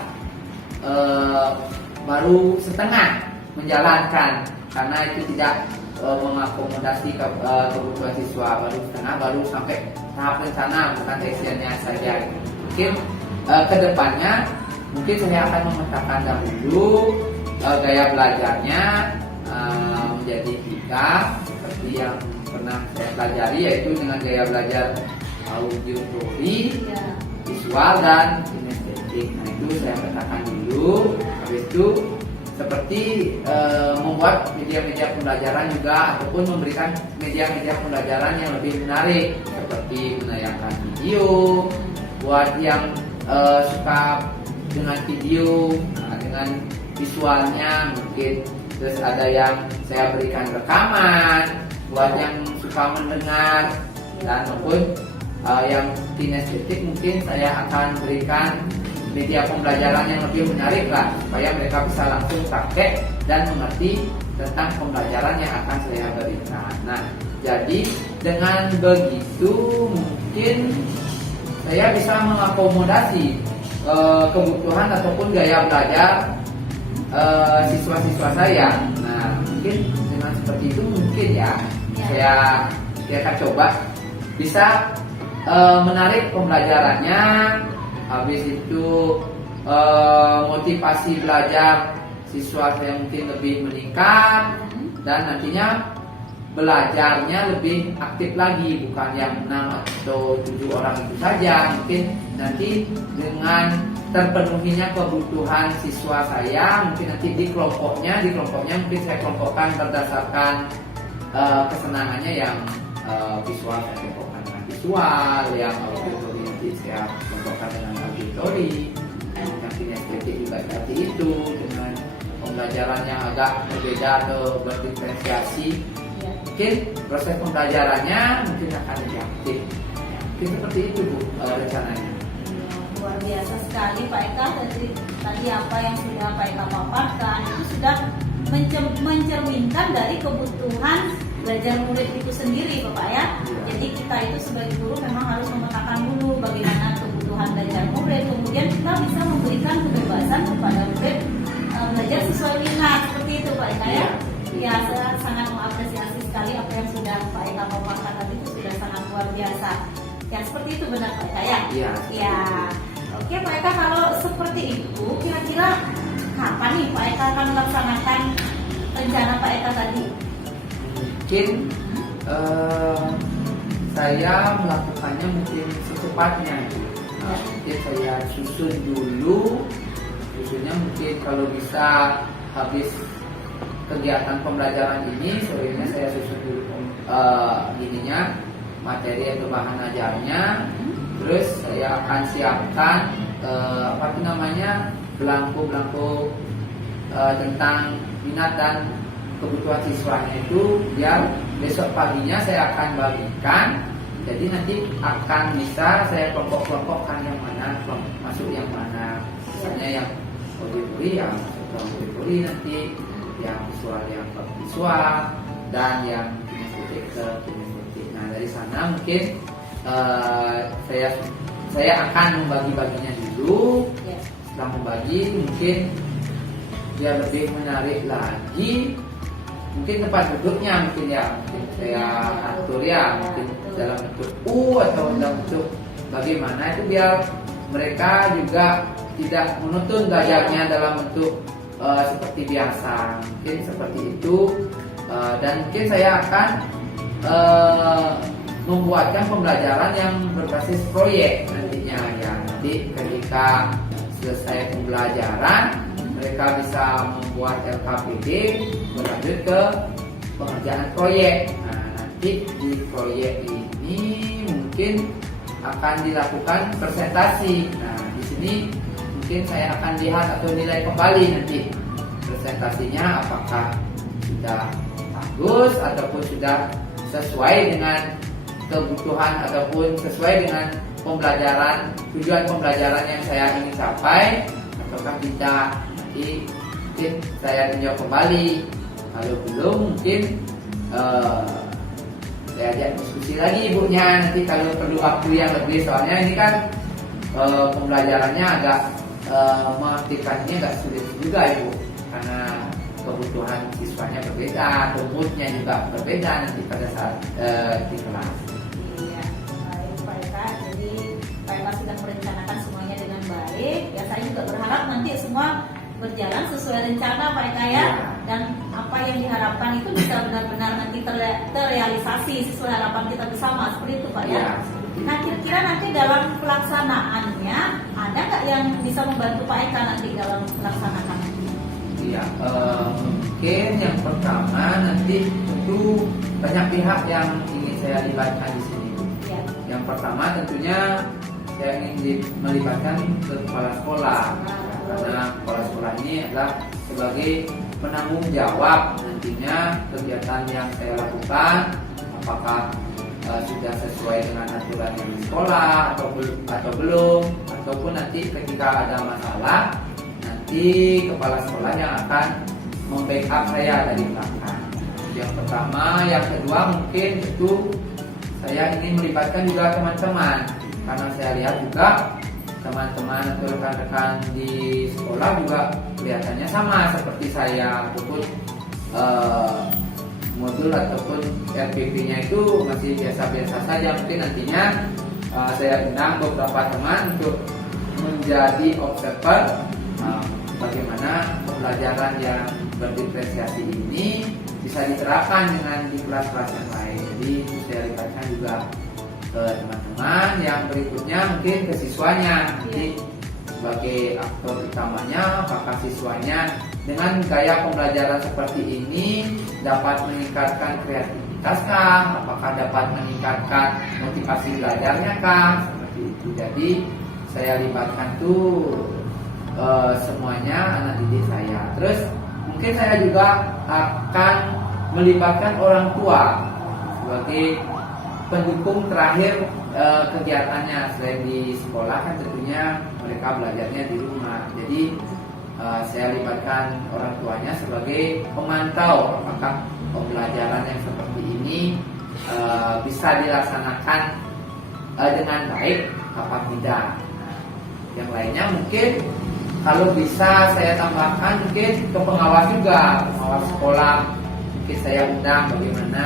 baru setengah menjalankan karena itu tidak mengakomodasi kebutuhan siswa, baru setengah, baru sampai tahap rencana, bukan actionnya saja. Mungkin kedepannya mungkin saya akan memetakan dahulu gaya belajarnya menjadi 3 seperti yang pernah saya pelajari, yaitu dengan gaya belajar auditory, visual dan kinestetik. Nah, itu saya petakan dulu. Habis itu seperti membuat media-media pembelajaran juga ataupun memberikan media-media pembelajaran yang lebih menarik seperti menayangkan video buat yang suka dengan video, dengan visualnya mungkin. Terus ada yang saya berikan rekaman buat yang suka mendengar, dan maupun yang kinestetik mungkin saya akan berikan media pembelajaran yang lebih menarik lah, supaya mereka bisa langsung praktek dan mengerti tentang pembelajaran yang akan saya berikan. Nah, jadi dengan begitu mungkin saya bisa mengakomodasi kebutuhan ataupun gaya belajar siswa-siswa saya. Nah, mungkin dengan seperti itu mungkin ya saya akan coba bisa menarik pembelajarannya. Habis itu motivasi belajar siswa saya mungkin lebih meningkat, dan nantinya belajarnya lebih aktif lagi, bukan yang 6 atau 7 orang itu saja. Mungkin nanti dengan terpenuhinya kebutuhan siswa saya, mungkin nanti di kelompoknya mungkin saya kelompokkan berdasarkan kesenangannya yang visual, saya kelompokkan dengan visual, yang auditori nanti saya kelompokkan dengan auditori, yang kinestetik juga seperti itu, dengan pembelajaran yang agak berbeda atau berdiferensiasi. Mungkin proses pembelajarannya mungkin akan lebih aktif. Mungkin seperti itu Bu rencananya. Luar biasa sekali Pak Eka. Tadi apa yang sudah Pak Eka paparkan itu sudah mencerminkan dari kebutuhan belajar murid itu sendiri Bapak ya. Jadi kita itu sebagai guru memang harus memetakan dulu bagaimana kebutuhan belajar murid, kemudian kita bisa memberikan kebebasan kepada murid belajar sesuai minat, seperti itu Pak Eka ya. Ya, saya sangat mengapresiasi sekali apa yang sudah Pak Eka paparkan tadi, itu sudah sangat luar biasa. Ya, seperti itu benar Pak Eka ya? Iya. Ya. Oke Pak Eka, kalau seperti itu kira-kira kapan nih Pak Eka akan melaksanakan rencana Pak Eka tadi? Mungkin saya melakukannya mungkin secepatnya. Nah, mungkin saya susun dulu. Susunnya mungkin kalau bisa habis kegiatan pembelajaran ini, sorenya saya susun dulu materi atau bahan ajarnya. Terus saya akan siapkan belangko tentang minat dan kebutuhan siswanya itu, biar besok paginya saya akan bagikan. Jadi nanti akan bisa saya kelompok-kelompokkan yang mana masuk yang mana. Misalnya yang auditori yang masuk ke auditori, nanti yang visual yang ke visual, dan yang kinestetik ke kinestetik. Nah, dari sana mungkin saya akan membagi-baginya dulu. Setelah membagi, mungkin biar lebih menarik lagi, mungkin tempat duduknya mungkin saya atur ya, mungkin dalam bentuk U atau dalam bentuk bagaimana, itu biar mereka juga tidak monoton belajarnya dalam bentuk seperti biasa, mungkin seperti itu. Dan mungkin saya akan membuatkan pembelajaran yang berbasis proyek nantinya ya. Nanti ketika selesai pembelajaran, mereka bisa membuat LKPD berlanjut ke pengerjaan proyek. Nah, nanti di proyek ini mungkin akan dilakukan presentasi. Nah, di sini mungkin saya akan lihat atau nilai kembali nanti presentasinya apakah sudah bagus ataupun sudah sesuai dengan kebutuhan ataupun sesuai dengan pembelajaran, tujuan pembelajaran yang saya ingin capai, ataukah tidak. Nanti mungkin saya tinjau kembali. Kalau belum, mungkin saya ajak diskusi lagi ibunya. Nanti kalau perlu waktu yang lebih, soalnya ini kan pembelajarannya agak mengaktifkannya agak sulit juga ibu, karena kebutuhan siswanya berbeda, atau moodnya juga berbeda nanti pada saat di kelas. Iya, baik Pak Eka. Jadi Pak Eka sudah merencanakan semuanya dengan baik. Ya, saya juga berharap nanti semua berjalan sesuai rencana Pak Eka ya. Dan apa yang diharapkan itu bisa benar-benar nanti terrealisasi sesuai harapan kita bersama, seperti itu Pak ya. Nah, kira-kira nanti dalam pelaksanaannya ada nggak yang bisa membantu Pak Eka nanti dalam pelaksanaannya? Iya, Ya, mungkin yang pertama nanti tentu banyak pihak yang ingin saya libatkan di sini. Ya. Yang pertama tentunya saya ingin melibatkan ke kepala sekolah, karena kepala sekolah ini adalah sebagai penanggung jawab nantinya kegiatan yang saya lakukan, apakah sudah sesuai dengan aturan yang di sekolah atau belum, ataupun nanti ketika ada masalah nanti kepala sekolah yang akan membackup saya dari belakang. Yang pertama, yang kedua mungkin itu saya ingin melibatkan juga teman-teman, karena saya lihat juga teman-teman atau rekan-rekan di sekolah juga kelihatannya sama seperti saya, ataupun modul ataupun RPP-nya itu masih biasa-biasa saja. Mungkin nantinya saya undang beberapa teman untuk menjadi observer bagaimana pembelajaran yang berdiferensiasi ini bisa diterapkan dengan di kelas-kelas yang lain. Jadi saya libatkan juga ke teman-teman. Yang berikutnya mungkin ke siswanya. Jadi sebagai aktor utamanya, apakah siswanya dengan gaya pembelajaran seperti ini dapat meningkatkan kreativitas kah? Apakah dapat meningkatkan motivasi belajarnya kah? Seperti itu. Jadi saya libatkan tuh semuanya anak didik saya. Terus mungkin saya juga akan melibatkan orang tua sebagai pendukung terakhir kegiatannya. Selain di sekolah kan tentunya mereka belajarnya di rumah. Jadi saya libatkan orang tuanya sebagai pemantau apakah pembelajaran yang seperti ini bisa dilaksanakan dengan baik apa tidak. Yang lainnya mungkin kalau bisa saya tambahkan mungkin ke pengawas juga, pengawas sekolah. Mungkin saya undang bagaimana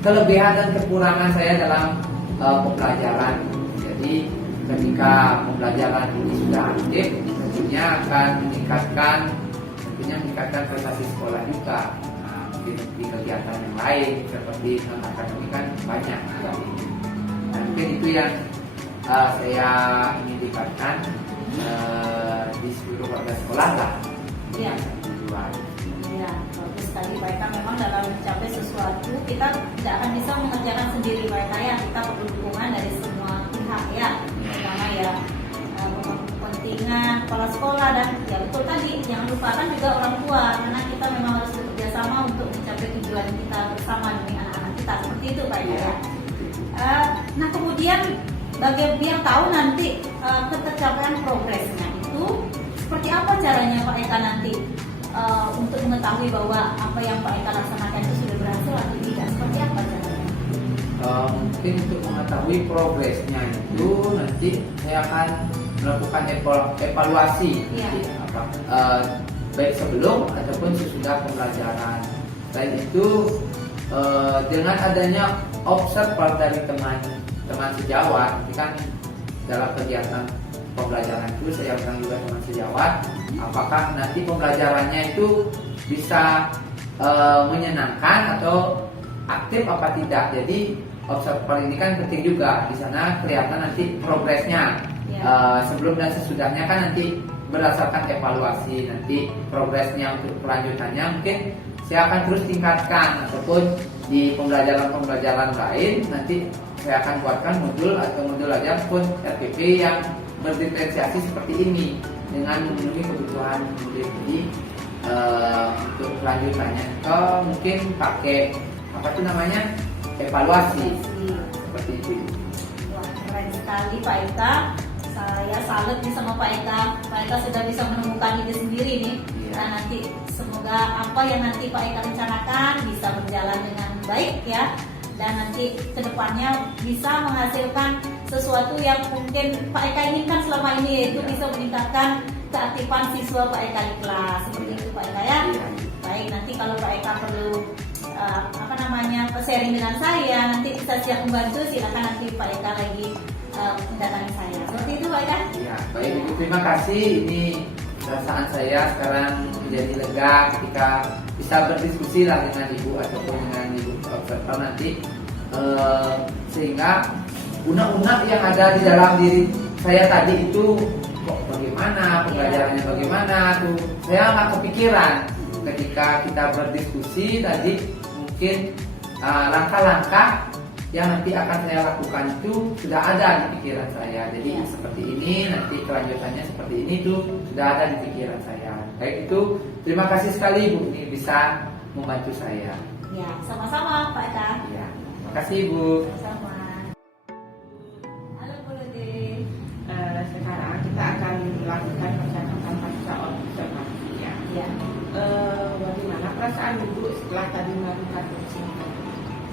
kelebihan dan kekurangan saya dalam pembelajaran. Jadi ketika pembelajaran ini sudah aktif, tentunya akan meningkatkan prestasi sekolah juga. Nah, mungkin di kegiatan yang lain seperti akademik kan banyak sekali. Nah, mungkin itu yang saya ingin tingkatkan di seluruh warga sekolah lah. Iya. Ya, bagus sekali Pak Eka. Memang dalam mencapai sesuatu kita tidak akan bisa mengerjakan sendiri Pak Eka ya. Kita perlu dukungan dari semua pihak ya. Pertama ya kepentingan kepala sekolah dan ya betul tadi jangan lupakan juga orang tua, karena kita memang harus bekerja sama untuk mencapai tujuan kita bersama demi anak-anak kita. Seperti itu Pak Eka ya. Nah kemudian bagi biar tahu nanti ketercapaian progresnya itu seperti apa caranya Pak Eka nanti untuk mengetahui bahwa apa yang Pak Eka laksanakan itu sudah berhasil atau tidak, seperti apa caranya? Mungkin untuk mengetahui progresnya itu nanti saya akan melakukan evaluasi baik sebelum ataupun sesudah pembelajaran. Selain itu dengan adanya observer dari teman sejawat, ini kan dalam kegiatan pembelajaran itu saya undang juga teman sejawat, apakah nanti pembelajarannya itu bisa menyenangkan atau aktif apa tidak. Jadi observer ini kan penting juga, di sana kelihatan nanti progresnya. Sebelum dan sesudahnya kan nanti berdasarkan evaluasi nanti progresnya untuk kelanjutannya mungkin saya akan terus tingkatkan, ataupun di pembelajaran lain nanti saya akan buatkan modul aja pun RPP yang berdiferensiasi seperti ini dengan memenuhi kebutuhan murid. Jadi untuk kelanjutannya mungkin pakai apa tuh namanya evaluasi seperti itu. Wah, keren sekali Pak Eka. Saya salut nih sama Pak Eka. Pak Eka sudah bisa menemukan ide sendiri nih. Nah nanti semoga apa yang nanti Pak Eka rencanakan bisa berjalan dengan baik ya. Dan nanti kedepannya bisa menghasilkan sesuatu yang mungkin Pak Eka inginkan selama ini, yaitu bisa meningkatkan keaktifan siswa Pak Eka di kelas. Seperti itu Pak Eka ya. Baik, nanti kalau Pak Eka perlu sharing dengan saya, nanti bisa siap membantu, silakan nanti Pak Eka lagi mendatangi saya. Seperti itu Pak Eka. Ya, baik Ibu, terima kasih. Ini perasaan saya sekarang menjadi lega ketika bisa berdiskusi lah dengan Ibu ataupun dengan Ibu observer nanti, sehingga unek-unek yang ada di dalam diri saya tadi itu kok bagaimana bagaimana, pembelajarannya bagaimana tuh. Saya nggak kepikiran ketika kita berdiskusi tadi mungkin langkah-langkah yang nanti akan saya lakukan itu sudah ada di pikiran saya. Jadi seperti ini, nanti kelanjutannya seperti ini tuh sudah ada di pikiran saya. Baik itu, terima kasih sekali Bu ini bisa membantu saya. Ya, sama-sama Pak Eka. Ya, terima kasih Bu. Sama. Halo Bu Lode. Sekarang kita akan melakukan percakapan pasca observasi ya. Ya. Bagaimana perasaan Ibu setelah tadi melakukan coaching?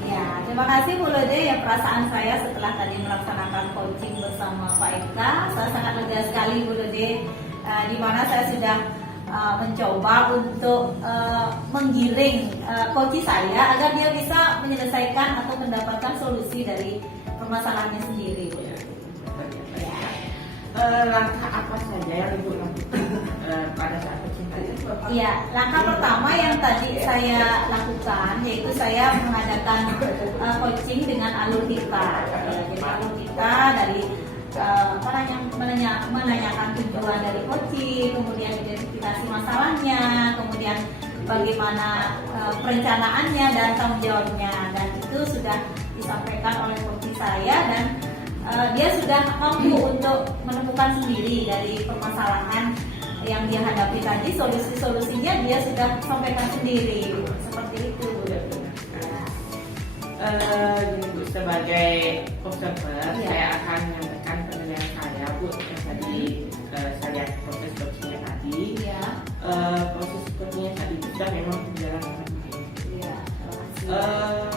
Ya, terima kasih Bu Lode ya, perasaan saya setelah tadi melaksanakan coaching bersama Pak Eka. Saya sangat lega sekali Bu Lode, di mana saya sudah mencoba untuk menggiring coach saya agar dia bisa menyelesaikan atau mendapatkan solusi dari permasalahannya sendiri. Bu Lode. Langkah apa saja yang Ibu lakukan pada saat coaching tadi? Ya, langkah pertama yang tadi saya lakukan yaitu saya mengadakan coaching dengan alur kita. Jadi alur kita dari menanyakan tujuan dari coaching, kemudian identifikasi masalahnya, kemudian bagaimana perencanaannya dan tanggung jawabnya, dan itu sudah disampaikan oleh coach saya dan dia sudah mampu untuk menemukan sendiri dari permasalahan yang dia hadapi tadi, solusi-solusinya dia sudah sampaikan sendiri. Seperti itu Bu. Bu, sebagai observer, Ya. saya akan menyampaikan penilaian saya Bu yang tadi saya lihat proses coachingnya tadi. Ya. Proses coachingnya tadi sudah memang berjalan dengan baik. Ya.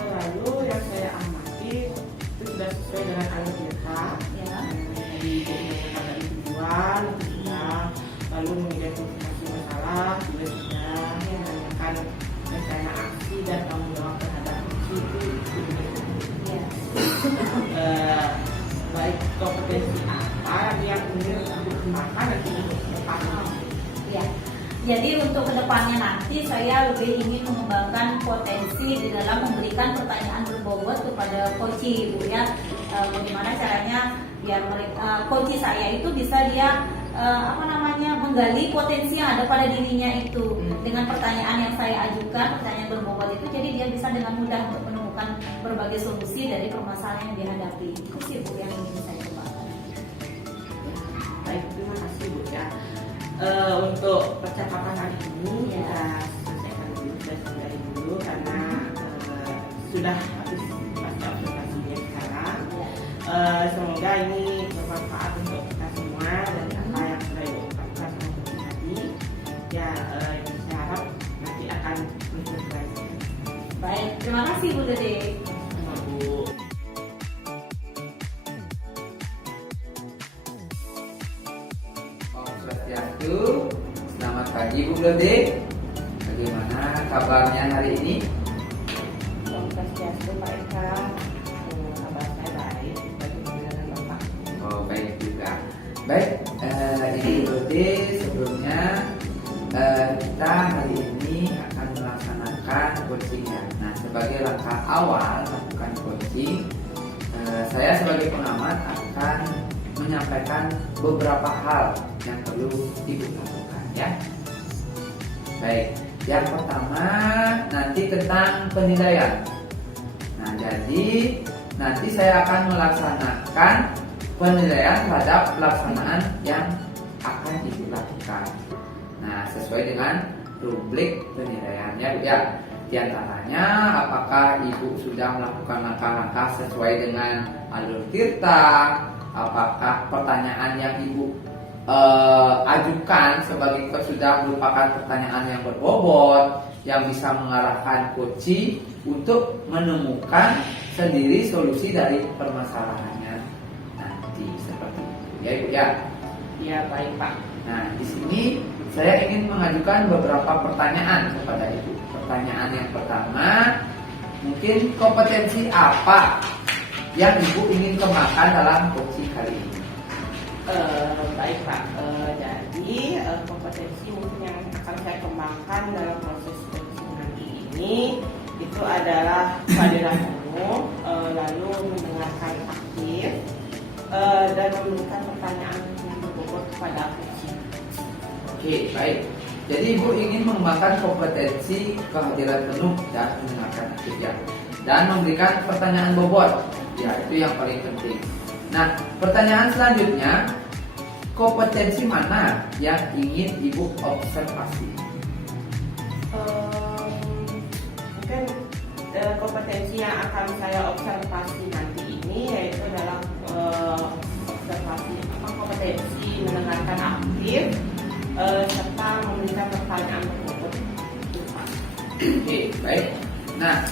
Lalu yang saya amati itu sudah sesuai dengan alur kita. Ya. Jadi Bu menentukan dari tujuan, sudah, lalu mengidentifikasi masalah, juga sudah menanyakan rencana aksi dan tanggung jawab terhadap aksi itu. Ya. Baik kompetensi apa yang ingin untuk kembangkan nanti untuk depan. Ya. Jadi untuk kedepannya nanti saya lebih ingin mengembangkan potensi di dalam memberikan pertanyaan berbobot kepada coach Bu ya. Bagaimana caranya biar coach saya itu bisa dia menggali potensi yang ada pada dirinya itu dengan pertanyaan yang saya ajukan, pertanyaan berbobot itu, jadi dia bisa dengan mudah untuk menemukan berbagai solusi dari permasalahan yang dihadapi. Itu sih Bu yang ingin saya kembangkan. Baik, terima kasih Bu ya. Untuk percakapan hari ini kita selesaikan dulu, kita sudahi dulu karena sudah habis pasca observasinya sekarang. Semoga ini bermanfaat untuk kita semua dan apa yang sudah dilakukan tadi. Ya, saya harap nanti akan menginspirasi. Baik, terima kasih Bu Dede. Sama Bu. Om Swastiastu, selamat pagi Bu Lode. Bagaimana kabarnya hari ini? Om Swastiastu Pak Eka. Kabar saya baik. Bagaimana Bapak? Oh baik juga. Baik, ini Bu Lode sebelumnya kita hari ini akan melaksanakan coaching ya. Nah sebagai langkah awal melakukan coaching, saya sebagai pengamat akan menyampaikan beberapa hal yang perlu Ibu lakukan ya. Baik, yang pertama nanti tentang penilaian. Nah, jadi nanti saya akan melaksanakan penilaian terhadap pelaksanaan yang akan Ibu lakukan. Nah, sesuai dengan rubrik penilaiannya ya. Di antaranya apakah Ibu sudah melakukan langkah-langkah sesuai dengan alur tirta, apakah pertanyaan yang Ibu ajukan sebagai coach sudah merupakan pertanyaan yang berbobot yang bisa mengarahkan coach untuk menemukan sendiri solusi dari permasalahannya nanti seperti itu ya Ibu ya. Ya baik Pak. Nah di sini saya ingin mengajukan beberapa pertanyaan kepada Ibu. Pertanyaan yang pertama, mungkin kompetensi apa yang Ibu ingin kembangkan dalam coaching kali ini? Baik Pak, jadi kompetensi mungkin yang akan saya kembangkan dalam proses coaching nanti ini itu adalah kehadiran penuh, lalu mendengarkan aktif dan memberikan pertanyaan yang berbobot kepada coaching. Oke, baik. Jadi Ibu ingin mengembangkan kompetensi kehadiran penuh dan mendengarkan aktif ya, dan memberikan pertanyaan bobot. Ya, itu yang paling penting. Nah, pertanyaan selanjutnya, kompetensi mana yang ingin Ibu observasi? Mungkin kompetensi yang akan saya observasi nanti ini yaitu adalah observasi kompetensi mendengarkan aktif serta memberikan pertanyaan berbobot. Oke, baik. Nah,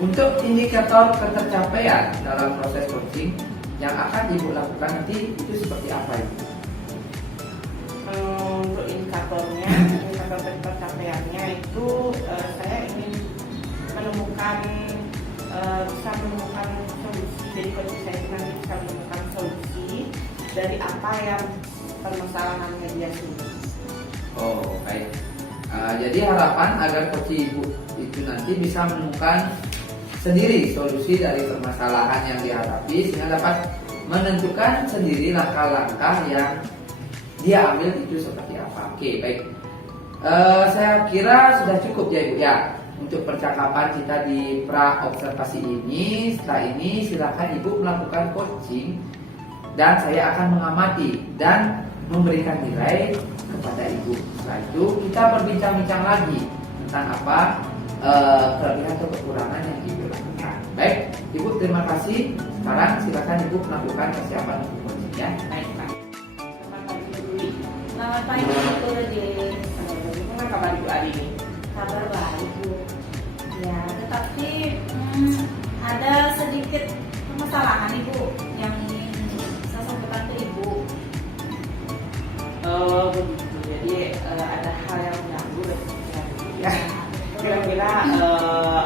untuk indikator ketercapaian dalam proses coaching yang akan Ibu lakukan nanti itu seperti apa Ibu? Untuk indikator pencapaiannya itu saya ingin bisa menemukan solusi. Jadi coaching saya itu nanti bisa menemukan solusi dari apa yang permasalahannya dia sendiri. Oh, baik. Jadi harapan agar coaching Ibu itu nanti bisa menemukan sendiri solusi dari permasalahan yang dihadapi sehingga dapat menentukan sendiri langkah-langkah yang dia ambil itu seperti apa. Oke, baik. Saya kira sudah cukup ya Ibu ya untuk percakapan kita di pra observasi ini. Setelah ini silakan Ibu melakukan coaching dan saya akan mengamati dan memberikan nilai kepada Ibu. Setelah itu kita berbincang-bincang lagi tentang apa kelebihan atau kekurangan yang Ibu lakukan. Baik, Ibu terima kasih. Sekarang silakan Ibu melakukan persiapan untuk coaching ya. Baik, Pak. Selamat pagi Bu Rede. Gimana kabar Ibu hari ini? Kabar baik Bu. Ya, tetapi ada sedikit permasalahan Ibu yang ingin saya sampaikan ke Ibu. Begitu. Jadi ada hal yang mengganggu dan ya. Kira-kira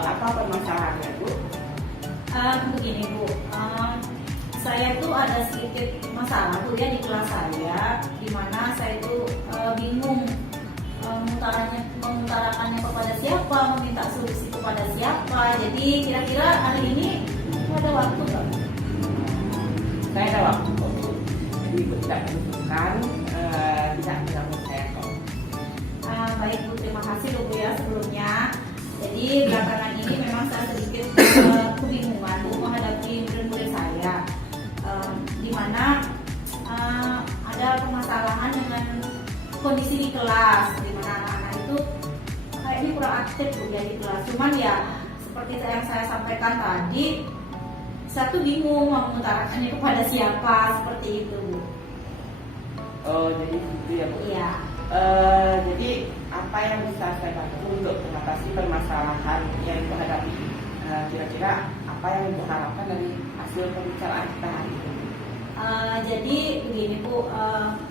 apa permasalahannya Bu? Begini Bu, saya tuh ada sedikit masalah Bu ya di kelas saya, di mana saya itu bingung mengutarakannya kepada siapa, meminta solusi kepada siapa. Jadi kira-kira hari ini ada waktu nggak? Saya ada waktu kok Bu. Jadi Ibu tidak menentukan, tidak mengganggu saya kok. Baik Bu, terima kasih Bu ya sebelumnya. Jadi belakangan ini memang saya sedikit kebingungan Bu menghadapi murid-murid saya, di mana ada permasalahan dengan kondisi di kelas, di mana anak-anak itu kayaknya kurang aktif Bu ya di kelas. Cuman ya seperti yang saya sampaikan tadi, saya tuh bingung mau mengutarakannya kepada siapa, seperti itu Bu. Oh, jadi gitu ya Bu. Iya. Jadi apa yang bisa saya bantu untuk mengatasi permasalahan yang Ibu hadapi? Kira-kira apa yang Ibu harapkan dari hasil pembicaraan kita hari ini? Jadi begini Bu,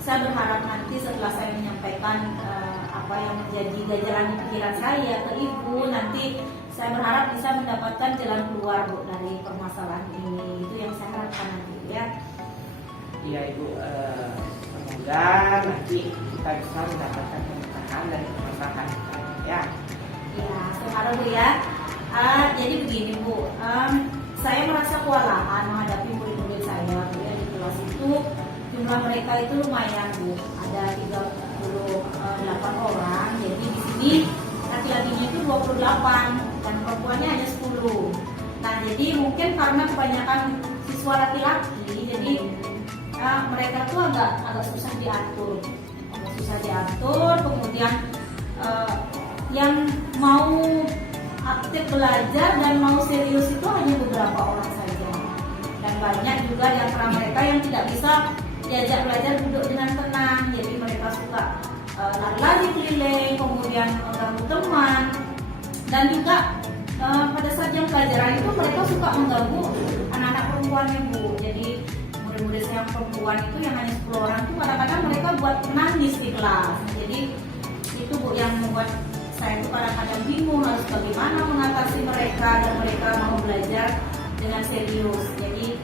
saya berharap nanti setelah saya menyampaikan apa yang menjadi ganjalan di pikiran saya ke Ibu, nanti saya berharap bisa mendapatkan jalan keluar Bu dari permasalahan ini. Itu yang saya harapkan nanti ya. Iya Ibu, semoga nanti kita bisa mendapatkan pembukaan dari permasalahan kita ya. Ya, sekarang Bu ya. Jadi begini Bu, saya merasa kewalahan menghadapi murid-murid saya Bu ya, di kelas itu. Jumlah mereka itu lumayan Bu, ada 38 orang. Jadi di sini laki-lakinya itu 28 dan perempuannya hanya 10. Nah jadi mungkin karena kebanyakan siswa laki-laki, jadi mereka tuh agak susah diatur, kemudian yang mau aktif belajar dan mau serius itu hanya beberapa orang saja, dan banyak juga di antara mereka yang tidak bisa diajak belajar duduk dengan tenang. Jadi mereka suka lari-lari keliling, kemudian mengganggu teman, dan juga pada saat jam pelajaran itu mereka suka mengganggu anak-anak perempuannya Bu. Jadi murid-murid saya yang perempuan itu yang hanya 10 orang itu kadang-kadang mereka buat menangis di kelas. Jadi itu Bu yang membuat saya itu kadang-kadang bingung harus bagaimana mengatasi mereka dan mereka mau belajar dengan serius. Jadi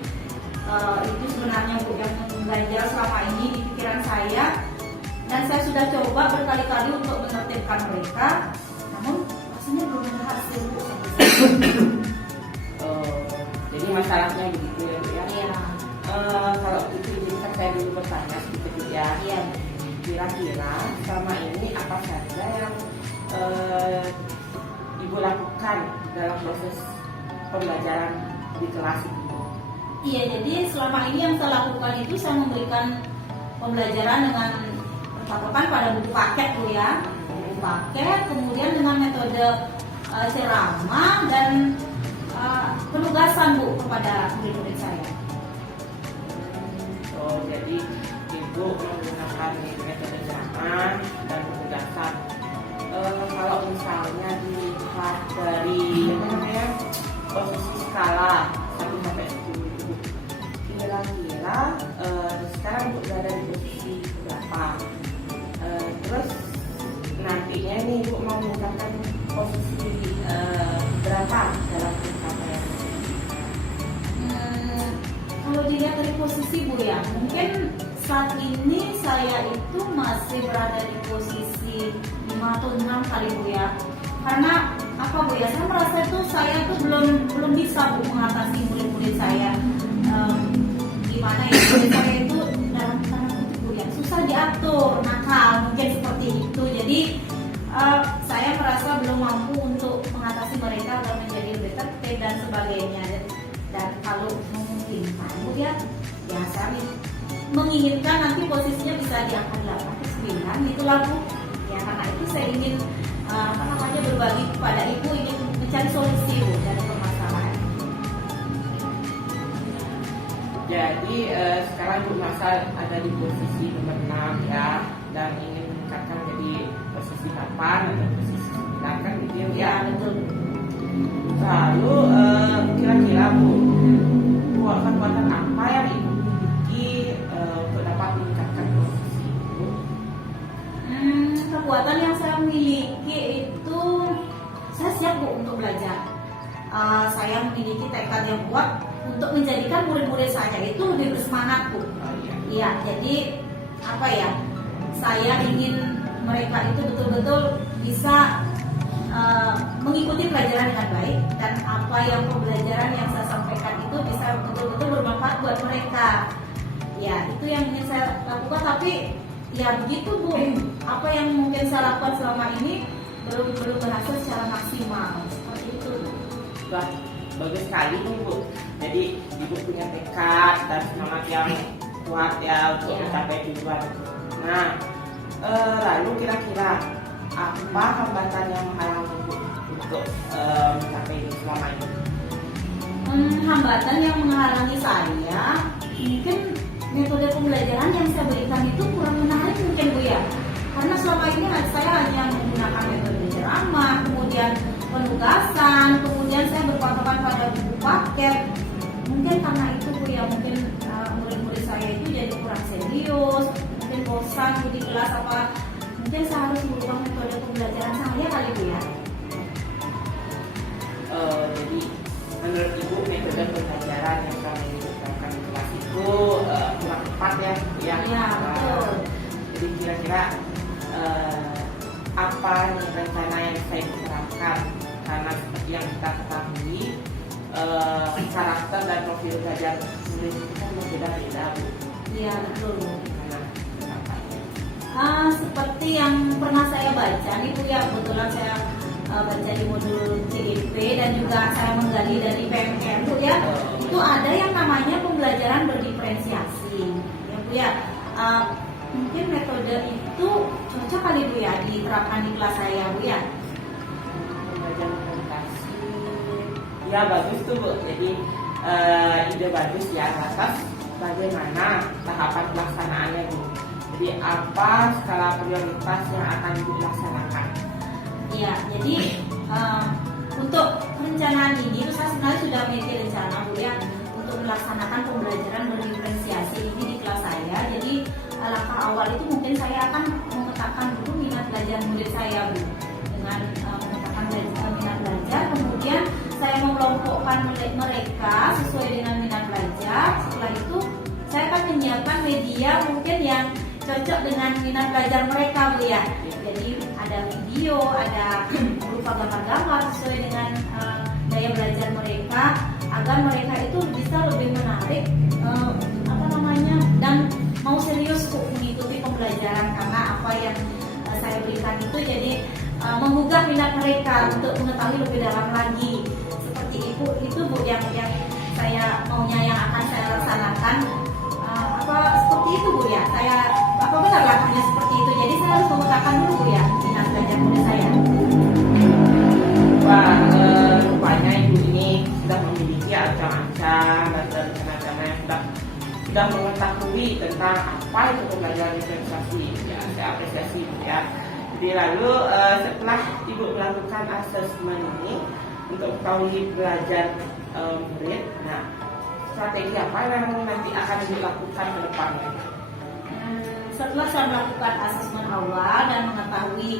itu sebenarnya Bu yang mengganjal selama ini di pikiran saya, dan saya sudah coba berkali-kali untuk menertibkan mereka, namun rasanya belum berhasil Bu. Jadi masalahnya begitu ya Bu ya. Iya. Kalau itu izinkan saya dulu bertanya sedikit ya. Iya. kira-kira selama ini apa saja yang Ibu lakukan dalam proses pembelajaran di kelas Ibu? Iya, jadi selama ini yang saya lakukan itu saya memberikan pembelajaran dengan berpatokan pada buku paket Bu ya, buku paket, kemudian dengan metode ceramah dan penugasan Bu kepada murid-murid saya. Oh, jadi Ibu menggunakan metode ceramah dan penugasan. Kalau misalnya dilihat dari posisi skala 1 sampai 10, kira-kira sekarang Ibu berada di posisi berapa? Terus nantinya nih Ibu mau meningkatkan posisi berapa dalam pencapaian? Kalau dilihat dari posisi Bu ya, mungkin saat ini saya itu masih berada di posisi 5 atau 6 kali Bu ya. Karena apa Bu ya, saya merasa itu saya tuh belum bisa Bu mengatasi murid-murid saya. Gimana ya, murid saya itu dalam tanda kutip Bu ya, susah diatur, nakal, mungkin seperti itu. Jadi saya merasa belum mampu untuk mengatasi mereka agar menjadi lebih tertib dan sebagainya. Dan kalau memungkinkan Bu ya saya menginginkan nanti posisinya bisa di angka 8 atau 9 itulah Bu ya, karena itu saya ingin berbagi kepada Ibu, ingin mencari solusi Bu dari permasalahan. Jadi sekarang Ibu merasa ada di posisi nomor 6 ya, dan ingin meningkatkan menjadi posisi 8 atau posisi 9 kan gitu ya? Ya betul. Lalu kira-kira Bu, kekuatan apa yang Ibu miliki untuk dapat meningkatkan posisi Ibu? Kekuatan yang saya miliki itu saya siap Bu untuk belajar. Saya memiliki tekad yang kuat untuk menjadikan murid-murid saya itu lebih bersemangat Bu. Iya, jadi apa ya? Saya ingin mereka itu betul-betul bisa mengikuti pelajaran dengan baik, dan apa yang pembelajaran yang saya sampaikan itu bisa betul-betul bermanfaat buat mereka. Ya, itu yang ingin saya lakukan, tapi ya begitu Bu. Apa yang mungkin saya lakukan selama ini belum berhasil secara maksimal. Seperti itu. Wah, bagus sekali nih Bu. Jadi Ibu punya tekad dan semangat yang kuat ya untuk mencapai tujuan. Nah, lalu kira-kira apa hambatan yang menghalangi Ibu untuk mencapai ini selama ini? Hambatan yang menghalangi saya mungkin metode pembelajaran yang saya berikan itu kurang menarik mungkin Bu ya. Karena selama ini saya hanya menggunakan metode ceramah, kemudian penugasan, kemudian saya berpatokan pada buku paket. Mungkin karena itu Bu ya, mungkin murid-murid saya itu jadi kurang serius, mungkin bosan di kelas, apa mungkin saya harus mengubah metode pembelajaran saya kali Bu ya. Jadi menurut Ibu metode pembelajaran yang kami gunakan di kelas itu kurang tepat ya? Iya, betul. Jadi kira-kira apa nih rencana yang saya terapkan, karena seperti yang kita ketahui karakter dan profil belajar murid itu kan berbeda-beda Bu. Iya betul. Gimana penerapannya? Seperti yang pernah saya baca nih Bu ya, kebetulan saya baca di modul CIP dan juga saya menggali dari PMM Bu ya, itu ada yang namanya pembelajaran berdiferensiasi ya Bu ya. Mungkin metode itu cocok kali Bu ya diterapkan di kelas saya Bu ya. Belajar komunikasi ya bagus tuh Bu, jadi ide bagus ya. Atas bagaimana tahapan pelaksanaannya Bu, jadi apa skala prioritas yang akan dilaksanakan? Iya, jadi untuk perencanaan ini itu saya sebenarnya sudah memiliki rencana Bu ya untuk melaksanakan pembelajaran berdiferensiasi ini di kelas saya. Jadi langkah awal itu mungkin saya akan memetakan dulu minat belajar murid saya Bu, dengan memetakan minat belajar, kemudian saya mengelompokkan mereka sesuai dengan minat belajar. Setelah itu saya akan menyiapkan media mungkin yang cocok dengan minat belajar mereka Bu ya. Jadi ada video, ada berupa gambar-gambar sesuai dengan daya belajar mereka, agar mereka itu bisa lebih menarik dan mau serius untuk mengikuti pembelajaran pembelajaran, karena apa yang saya berikan itu jadi menggugah minat mereka untuk mengetahui lebih dalam lagi. Seperti itu Bu yang saya maunya yang akan saya laksanakan. Apa seperti itu Bu ya? Saya apa benar langkahnya seperti itu? Jadi saya harus memetakan dulu Bu ya minat belajar muda saya. Wah, rupanya ibu ini sudah memiliki ancang-ancang dan rencana-rencana yang sudah mengetahui tentang apa itu pembelajaran investasi. Ya, saya apresiasi ibu ya. Jadi lalu setelah ibu melakukan asesmen ini untuk mengetahui belajar murid, nah strategi apa yang nanti akan dilakukan ke depannya? Setelah saya melakukan asesmen awal dan mengetahui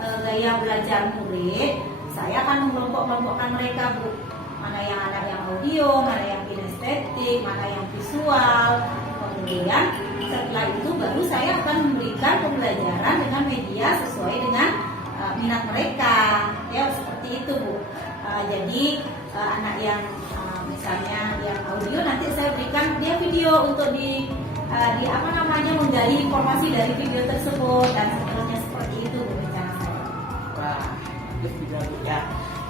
gaya belajar murid, saya akan mengelompok-kelompokkan mereka Bu. Mana yang anak yang audio, mana yang kinestetik, mana yang visual. Kemudian setelah itu baru saya akan memberikan pembelajaran dengan media sesuai dengan minat mereka. Ya seperti itu Bu. Jadi anak yang misalnya yang audio nanti saya berikan dia video untuk di apa namanya menggali informasi dari video tersebut dan seterusnya, seperti itu Bu rencana saya. Wah, terus juga Bu ya.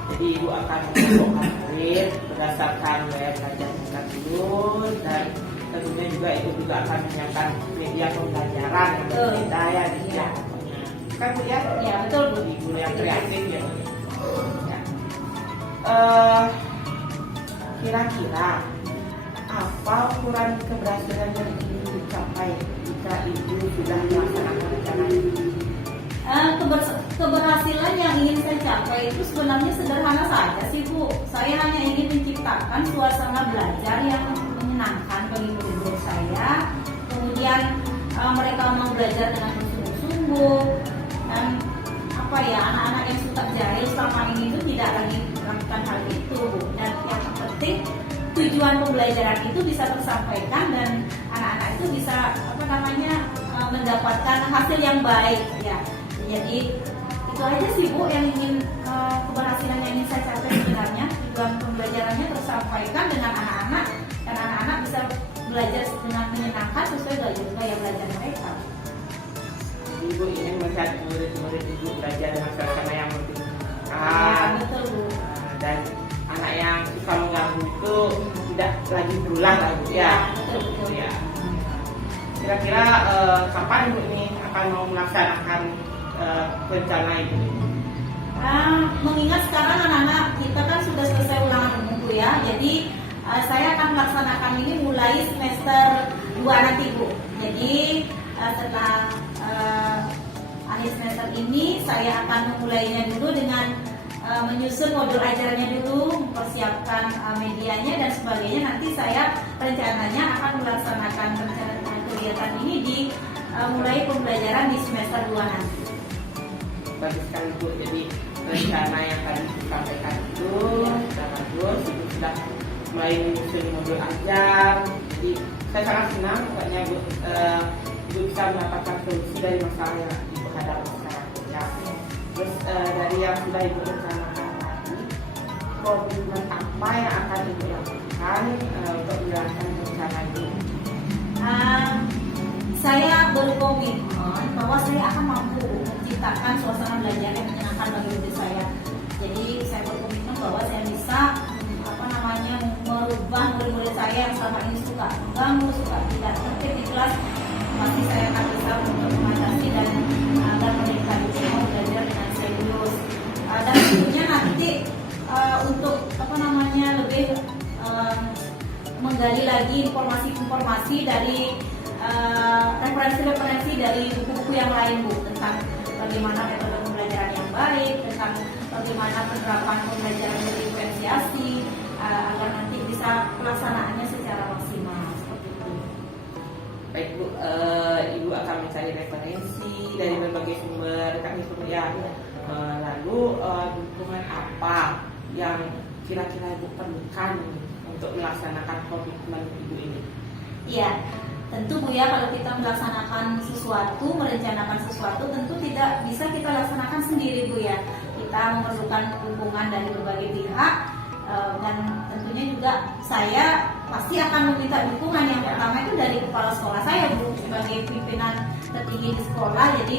Jadi ibu akan mengelompokkan murid berdasarkan gaya belajar mereka dulu, dan tentunya juga itu juga akan menyiapkan media pembelajaran yang berbeda ya di setiap pokoknya. Kan Bu ya? Ya betul Bu. Ibu yang kreatif ya Bu. Ya. Kira-kira apa ukuran keberhasilan yang ingin dicapai jika ibu sudah melaksanakan rencana ini? Keberhasilan yang ingin saya capai itu sebenarnya sederhana saja sih Bu. Saya hanya ingin menciptakan suasana belajar yang menyenangkan bagi murid-murid saya. Kemudian mereka mau belajar dengan bersungguh-sungguh, dan apa ya, anak-anak yang suka jahil selama ini itu tidak lagi melakukan hal itu Bu. Dan yang penting tujuan pembelajaran itu bisa tersampaikan dan anak-anak itu bisa apa namanya mendapatkan hasil yang baik ya. Jadi itu aja sih Bu yang ingin keberhasilan yang ingin saya capai sebenarnya. Tujuan pembelajarannya tersampaikan dengan anak-anak dan anak-anak bisa belajar dengan menyenangkan sesuai gaya belajar mereka. Ibu ingin melihat murid-murid ibu belajar dengan suasana yang lebih Betul Bu. Dan anak yang suka mengganggu itu tidak lagi berulang lah Bu ya. Betul. Ya. Kira-kira kapan ibu ini akan mau melaksanakan rencana itu? Mengingat sekarang anak-anak kita kan sudah selesai ulangan umum Bu ya. Jadi saya akan melaksanakan ini mulai semester 2 nanti Bu. Jadi setelah akhir semester ini saya akan memulainya dulu dengan menyusun modul ajarannya dulu, mempersiapkan medianya dan sebagainya. Nanti saya rencananya akan melaksanakan kegiatan ini di mulai pembelajaran di semester 2 nanti. Bagus sekali Bu. Jadi rencana yang tadi disampaikan itu sudah bagus. Ibu sudah mulai menyusun modul ajar. Jadi saya sangat senang pokoknya Bu, ibu bisa mendapatkan solusi dari masalah yang ibu hadapi sekarang ya. Terus dari yang sudah ibu rencanakan tadi, komitmen apa yang akan ibu lakukan untuk menjalankan rencana ini? Saya berkomitmen bahwa saya akan mampu menciptakan suasana belajar yang menyenangkan bagi murid saya. Jadi saya berkomitmen bahwa saya bisa merubah murid-murid saya yang selama ini suka mengganggu, suka tidak tertib di kelas. Pasti saya akan bisa untuk mengatasi dan agar mereka bisa belajar dengan serius. Dan tentunya nanti untuk lebih menggali lagi informasi-informasi dari referensi-referensi dari buku-buku yang lain Bu, tentang bagaimana metode pembelajaran yang baik, tentang bagaimana penerapan pembelajaran berdiferensiasi agar nanti bisa pelaksanaannya secara maksimal seperti itu. Baik Bu, ibu akan mencari referensi dari berbagai sumber ya. Lalu dukungan apa yang kira-kira ibu perlukan untuk melaksanakan komitmen ibu ini? Iya, tentu Bu ya, kalau kita melaksanakan sesuatu, merencanakan sesuatu, tentu tidak bisa kita laksanakan sendiri Bu ya. Kita memerlukan dukungan dari berbagai pihak, dan tentunya juga saya pasti akan meminta dukungan. Yang pertama itu dari kepala sekolah saya Bu, sebagai pimpinan tertinggi di sekolah. Jadi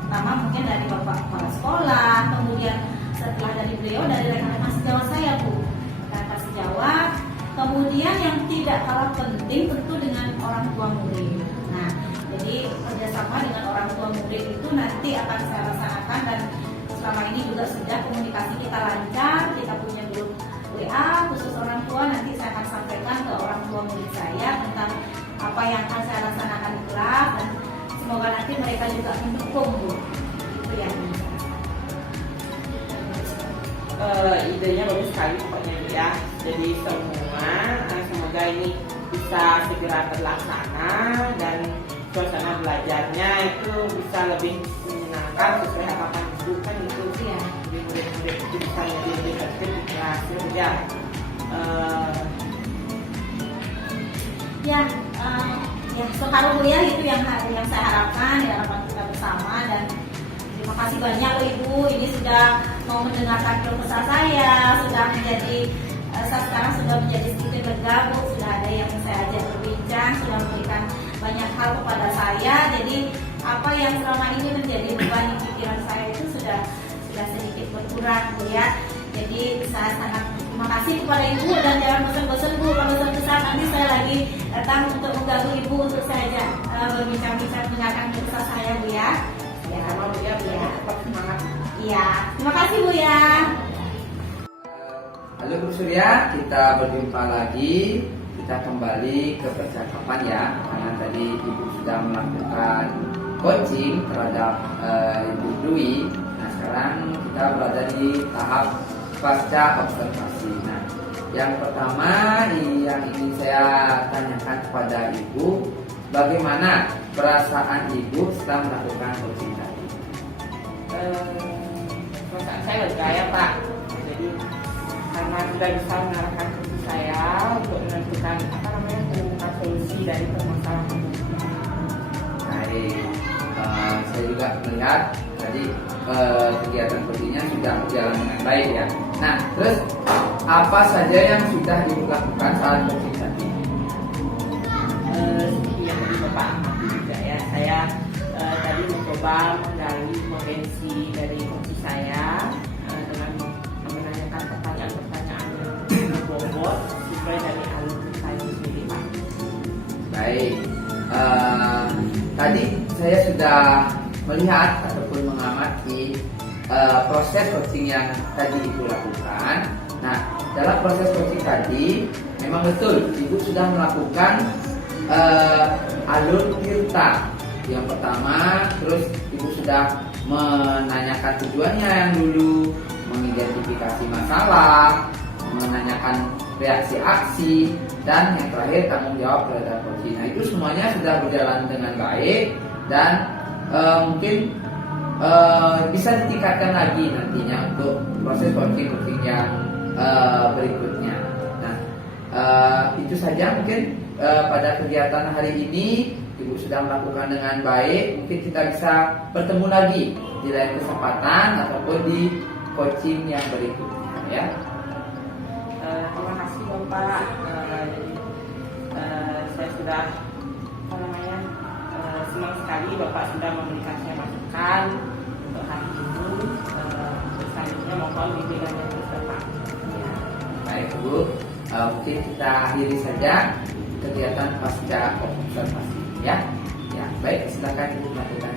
pertama mungkin dari bapak kepala sekolah, kemudian setelah dari beliau dari rekan-rekan sejawat saya Bu, rekan sejawat, kemudian yang tidak kalah penting tentu dengan orang tua murid. Nah, jadi kerjasama dengan orang tua murid itu nanti akan saya laksanakan, dan selama ini juga sudah komunikasi kita lancar, kita punya grup WA khusus orang tua. Nanti saya akan sampaikan ke orang tua murid saya tentang apa yang akan saya laksanakan di kelas, dan semoga nanti mereka juga mendukung Bu. Itu ya. Idenya bagus sekali pokoknya ya. Jadi semoga ini bisa segera terlaksana dan suasana belajarnya itu bisa lebih menyenangkan sesuai harapan ibu kan itu sih ya. Jadi murid-murid itu bisa lebih tertib di kelas ya. Ya separuh Bu ya, itu yang saya harapkan, ya harapan kita bersama. Dan terima kasih banyak loh Ibu, ini sudah mau mendengarkan keluh kesah saya, sudah menjadi saya sekarang sudah menjadi sedikit lega Bu, sudah ada yang saya ajak berbincang, sudah memberikan banyak hal kepada saya. Jadi apa yang selama ini menjadi beban di pikiran saya itu sudah sedikit berkurang Bu ya. Jadi saya sangat terima kasih kepada Ibu, dan jangan bosan-bosan Bu, kalau suatu saat nanti saya lagi datang untuk mengganggu Ibu untuk saya berbincang-bincang mendengarkan keluh kesah saya Bu ya. Ya sama Bu ya, tetap semangat. Iya, terima kasih Bu ya. Halo Bu Surya, kita berjumpa lagi. Kita kembali ke percakapan ya, karena tadi Ibu sudah melakukan coaching terhadap Ibu Dwi. Nah sekarang kita berada di tahap pasca observasi. Nah, yang pertama yang ingin saya tanyakan kepada Ibu, bagaimana perasaan Ibu setelah melakukan coaching tadi? Perasaan saya lega ya Pak. Jadi karena sudah bisa mengarahkan kursi saya untuk menentukan menemukan solusi dari permasalahan. Baik, saya juga melihat tadi kegiatan coachingnya sudah berjalan dengan baik ya. Nah, terus apa saja yang sudah Ibu lakukan saat coaching tadi? Seperti yang tadi Bapak amati juga ya, saya tadi mencoba menggali potensi dari kursi saya dengan menanyakan pertanyaan-pertanyaan yang berbobot sesuai dari alur saya sendiri Pak. Baik, tadi saya sudah melihat ataupun mengamati proses coaching yang tadi Ibu lakukan. Nah, dalam proses coaching tadi memang betul Ibu sudah melakukan alur tirta. Yang pertama, terus Ibu sudah menanyakan tujuannya yang dulu, mengidentifikasi masalah, menanyakan reaksi aksi, dan yang terakhir tanggung jawab terhadap coaching. Nah, itu semuanya sudah berjalan dengan baik, dan mungkin bisa ditingkatkan lagi nantinya untuk proses coaching yang berikutnya. Nah, itu saja mungkin pada kegiatan hari ini Ibu sudah melakukan dengan baik. Mungkin kita bisa bertemu lagi di lain kesempatan ataupun di coaching yang berikutnya ya. Terima kasih Bapak. Saya sudah senang sekali Bapak sudah memberikan saya masukan untuk hari ini. Selanjutnya mohon bimbingannya terus Bapak. Ya. Baik Bu, mungkin kita akhiri saja kegiatan pasca observasi ya. Ya baik, silakan Ibu melakukan.